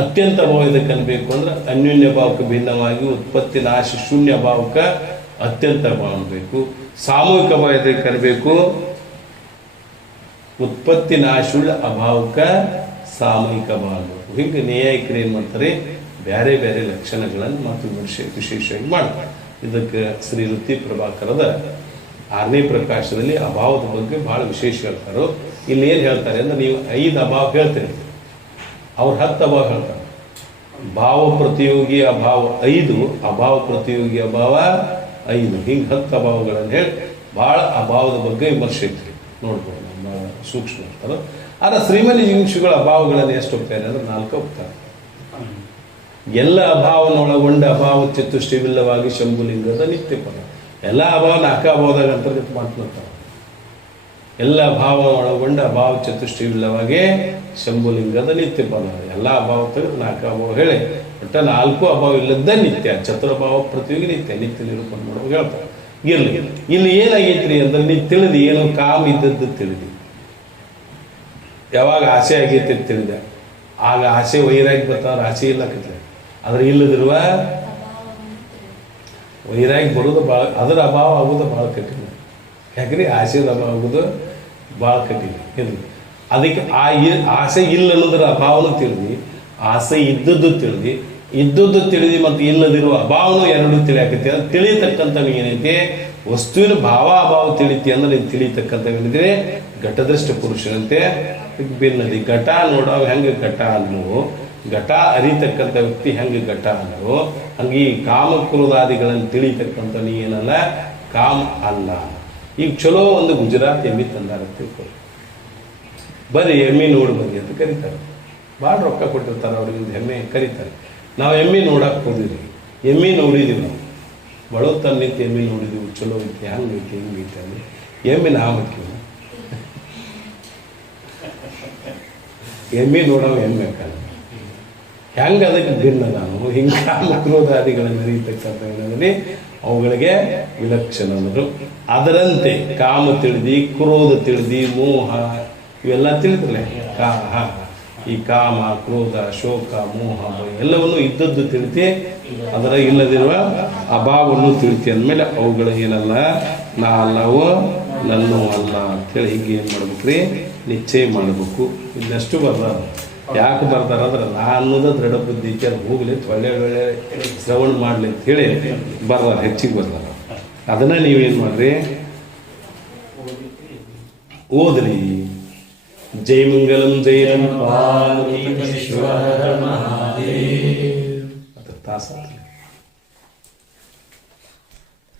ಅತ್ಯಂತ ಭಾವ ಎದಕ್ಕೆ ಅನ್ಬೇಕು ಅಂದ್ರೆ ಅನ್ಯೋನ್ಯ ಭಾವಕ್ಕೆ ಭಿನ್ನವಾಗಿ ಉತ್ಪತ್ತಿ ನಾಶ ಶೂನ್ಯ ಭಾವಕ್ಕೆ ಅತ್ಯಂತ ಭಾವ ಅನ್ಬೇಕು. ಸಾಮೂಹಿಕ ಭಾವ ಎದಕ್ಕೆ ಅನ್ಬೇಕು ಉತ್ಪತ್ತಿ ನಾಶುಳ್ಳ ಅಭಾವಕ್ಕೆ ಸಾಮೂಹಿಕ ಭಾವ ಅನ್ಬೇಕು. ಹೀಗೆ ನ್ಯಾಯಿಕರು ಏನ್ ಮಾಡ್ತಾರೆ ಬೇರೆ ಬೇರೆ ಲಕ್ಷಣಗಳನ್ನು ಮತ್ತು ವಿಶೇಷವಾಗಿ ಮಾಡ್ತಾರೆ. ಇದಕ್ಕೆ ಶ್ರೀ ವೃತ್ತಿ ಪ್ರಭಾಕರದ 6ನೇ ಪ್ರಕಾಶದಲ್ಲಿ ಅಭಾವದ ಬಗ್ಗೆ ಬಹಳ ವಿಶೇಷ ಹೇಳ್ತಾರೋ. ಇಲ್ಲಿ ಏನು ಹೇಳ್ತಾರೆ ಅಂದ್ರೆ ನೀವು 5 ಅಭಾವ ಹೇಳ್ತೀರಿ ಅವ್ರು 10 ಅಭಾವ ಹೇಳ್ತಾರೆ. ಭಾವ ಪ್ರತಿಯೋಗಿ ಅಭಾವ 5 ಅಭಾವ ಪ್ರತಿಯೋಗಿ ಅಭಾವ 5 ಹಿಂಗೆ 10 ಅಭಾವಗಳನ್ನು ಹೇಳಿ ಬಹಳ ಅಭಾವದ ಬಗ್ಗೆ ವಿಮರ್ಶೆ ಐತ್ರಿ ನೋಡ್ಬೋದು. ಬಹಳ ಸೂಕ್ಷ್ಮ ಇರ್ತಾರೆ. ಆದರೆ ಶ್ರೀಮನಿ ಜಿಂಶುಗಳ ಅಭಾವಗಳನ್ನು ಎಷ್ಟು ಹೋಗ್ತಾರೆ ಅಂದ್ರೆ 4 ಹೋಗ್ತಾರೆ. ಎಲ್ಲ ಅಭಾವನೊಳಗೊಂಡ ಅಭಾವ ಚತುಷ್ಟಯವಿಲ್ಲವಾಗಿ ಶಂಭುಲಿಂಗದ ನಿತ್ಯ ಪದ. ಎಲ್ಲ ಅಭಾವ 4 ಅಭಾವದಾಗ ಅಂತರ್ಗತ ಮಾತನಾಡ್ತಾರೆ. ಎಲ್ಲ ಅಭಾವ ಒಳಗೊಂಡ ಅಭಾವ ಚತುಷ್ಟಯವಿಲ್ಲವಾಗಿ ಶಂಭುಲಿಂಗದ ನಿತ್ಯ ಪದ. ಎಲ್ಲ ಅಭಾವ ತೆಗೆದು 4 ಅಭಾವ ಹೇಳಿ ಒಟ್ಟ 4 ಅಭಾವ ಇಲ್ಲದ ನಿತ್ಯ ಚತುರಭಾವ ಪ್ರತಿಯೋಗಿ ನಿತ್ಯ ನಿರೂಪಣೆ ಮಾಡುವಾಗ ಹೇಳ್ತಾರೆ. ಇರ್ಲಿ ಇಲ್ಲಿ ಏನಾಗೈತ್ರಿ ಅಂದ್ರೆ ನೀವು ತಿಳಿದಿ ಏನೋ ಕಾಮ ಇದ್ದದ್ದು ತಿಳಿದಿ ಯಾವಾಗ ಆಸೆ ಆಗೈತಿ ತಿಳಿದ ಆಗ ಆಸೆ ವೈರಾಗಿ ಬರ್ತಾವ್ರ ಆಸೆ ಇಲ್ಲಕತ್ತೆ. ಆದ್ರೆ ಇಲ್ಲದಿರುವ ವೈರಾಗಿ ಬರೋದು ಭಾಳ, ಅದರ ಅಭಾವ ಆಗೋದು ಭಾಳ ಕಠಿಣ. ಯಾಕ್ರಿ ಆಸೆದ ಅಭಾವ ಆಗೋದು ಭಾಳ ಕಠಿಣ. ಇದು ಅದಕ್ಕೆ ಆಸೆ ಇಲ್ಲ ಅನ್ನೋದ್ರ ಅಭಾವನೂ ತಿಳಿದು, ಆಸೆ ಇದ್ದದ್ದು ತಿಳಿದು ಮತ್ತು ಇಲ್ಲದಿರುವ ಅಭಾವನೂ ಎರಡು ತಿಳಿಯಾಕತಿ. ಅದು ತಿಳಿಯತಕ್ಕಂಥ ಏನೈತಿ, ವಸ್ತುವಿನ ಭಾವ ಅಭಾವ ತಿಳಿತಿ ಅಂದ್ರೆ ಇದು ತಿಳಿಯತಕ್ಕಂಥ ಏನಿದ್ರೆ ಘಟದೃಷ್ಟ ಪುರುಷನಂತೆ ಭಿನ್ನದಿ. ಘಟ ನೋಡೋ ಹೆಂಗೆ ಘಟ ಅನ್ನೋ, ಘಟ ಅರಿತಕ್ಕಂಥ ವ್ಯಕ್ತಿ ಹೆಂಗೆ ಘಟ ಅನ್ನೋ, ಹಂಗೆ ಈ ಕಾಮಕ್ರೋಧಾದಿಗಳನ್ನು ತಿಳಿತಕ್ಕಂಥ ನೀ ಏನಲ್ಲ ಕಾಮ ಅಲ್ಲ. ಈಗ ಚಲೋ ಒಂದು ಗುಜರಾತ್ ಎಮ್ಮಿ ತಂದಾರ ತಿಳ್ಕೊಳ್ಳಿ, ಬರ್ರಿ ಎಮ್ಮಿ ನೋಡಿ ಬರ್ರಿ ಅಂತ ಕರೀತಾರೆ. ಭಾಳ ರೊಕ್ಕ ಕೊಟ್ಟಿರ್ತಾರೆ ಅವ್ರಿಗೆ, ಎಮ್ಮೆ ಕರೀತಾರೆ. ನಾವು ಎಮ್ಮಿ ನೋಡಕ್ಕೆ ಹೋದಿರಿ, ಎಮ್ಮಿ ನೋಡಿದೀವಿ ನಾವು, ಬಡವ ತನ್ನಿತ್ತು ಎಮ್ಮಿ ನೋಡಿದೀವಿ, ಚಲೋ ಐತಿ, ಹಂಗೆ ಐತಿ, ಹಿಂಗೆ ಐತಿ ಅಂದ್ರೆ ಎಮ್ಮಿ ನಾವು ಹಾಕಿವಿ. ಎಮ್ಮಿ ನೋಡೋ ಎಮ್ಮೆ ಕಾಲ ಹೆಂಗೆ ಅದಕ್ಕೆ ಭಿನ್ನ ನಾನು ಹಿಂಗೆ ಕಾಮಕ್ರೋಧಾದಿಗಳನ್ನು ಅರಿಯತಕ್ಕಂಥ ಏನಂದ್ರೆ ಅವುಗಳಿಗೆ ವಿಲಕ್ಷಣ ಅನ್ನೋದು. ಅದರಂತೆ ಕಾಮ ತಿಳಿದಿ, ಕ್ರೋಧ ತಿಳಿದಿ, ಮೋಹ ಇವೆಲ್ಲ ತಿಳಿದ್ರಲ್ಲ. ಈ ಕಾಮ, ಕ್ರೋಧ, ಶೋಕ, ಮೋಹ ಎಲ್ಲವನ್ನು ಇದ್ದದ್ದು ತಿಳಿತಿ, ಅದರ ಇಲ್ಲದಿರುವ ಅಭಾವವನ್ನು ತಿಳಿತಿ ಅಂದಮೇಲೆ ಅವುಗಳ ಏನಲ್ಲ ನಾ ಅಲ್ಲವೋ ನನ್ನೂ ಅಲ್ಲ ಅಂತೇಳಿ ಹೀಗೆ ಏನು ಮಾಡ್ಬೇಕ್ರಿ ನಿಶ್ಚಯ ಮಾಡಬೇಕು. ಇದನ್ನಷ್ಟು ಬರ್ದಾರ. ಯಾಕೆ ಬರ್ದಾರ ಅಂದ್ರೆ ನಾ ಅನ್ನೋದು ದೃಢ ಬುದ್ಧಿ ಐತಿ, ಅದು ಹೋಗ್ಲಿ ಒಳ್ಳೆ ಒಳ್ಳೆ ಶ್ರವಣ ಮಾಡಲಿ ಅಂತ ಹೇಳಿ ಬರ್ದಾರ, ಹೆಚ್ಚಿಗೆ ಬರ್ದಾರ. ಅದನ್ನ ನೀವೇನು ಮಾಡ್ರಿ ಓದ್ರಿ. ಜೈ ಮಂಗಲಂ ಜೈ ತಾಸ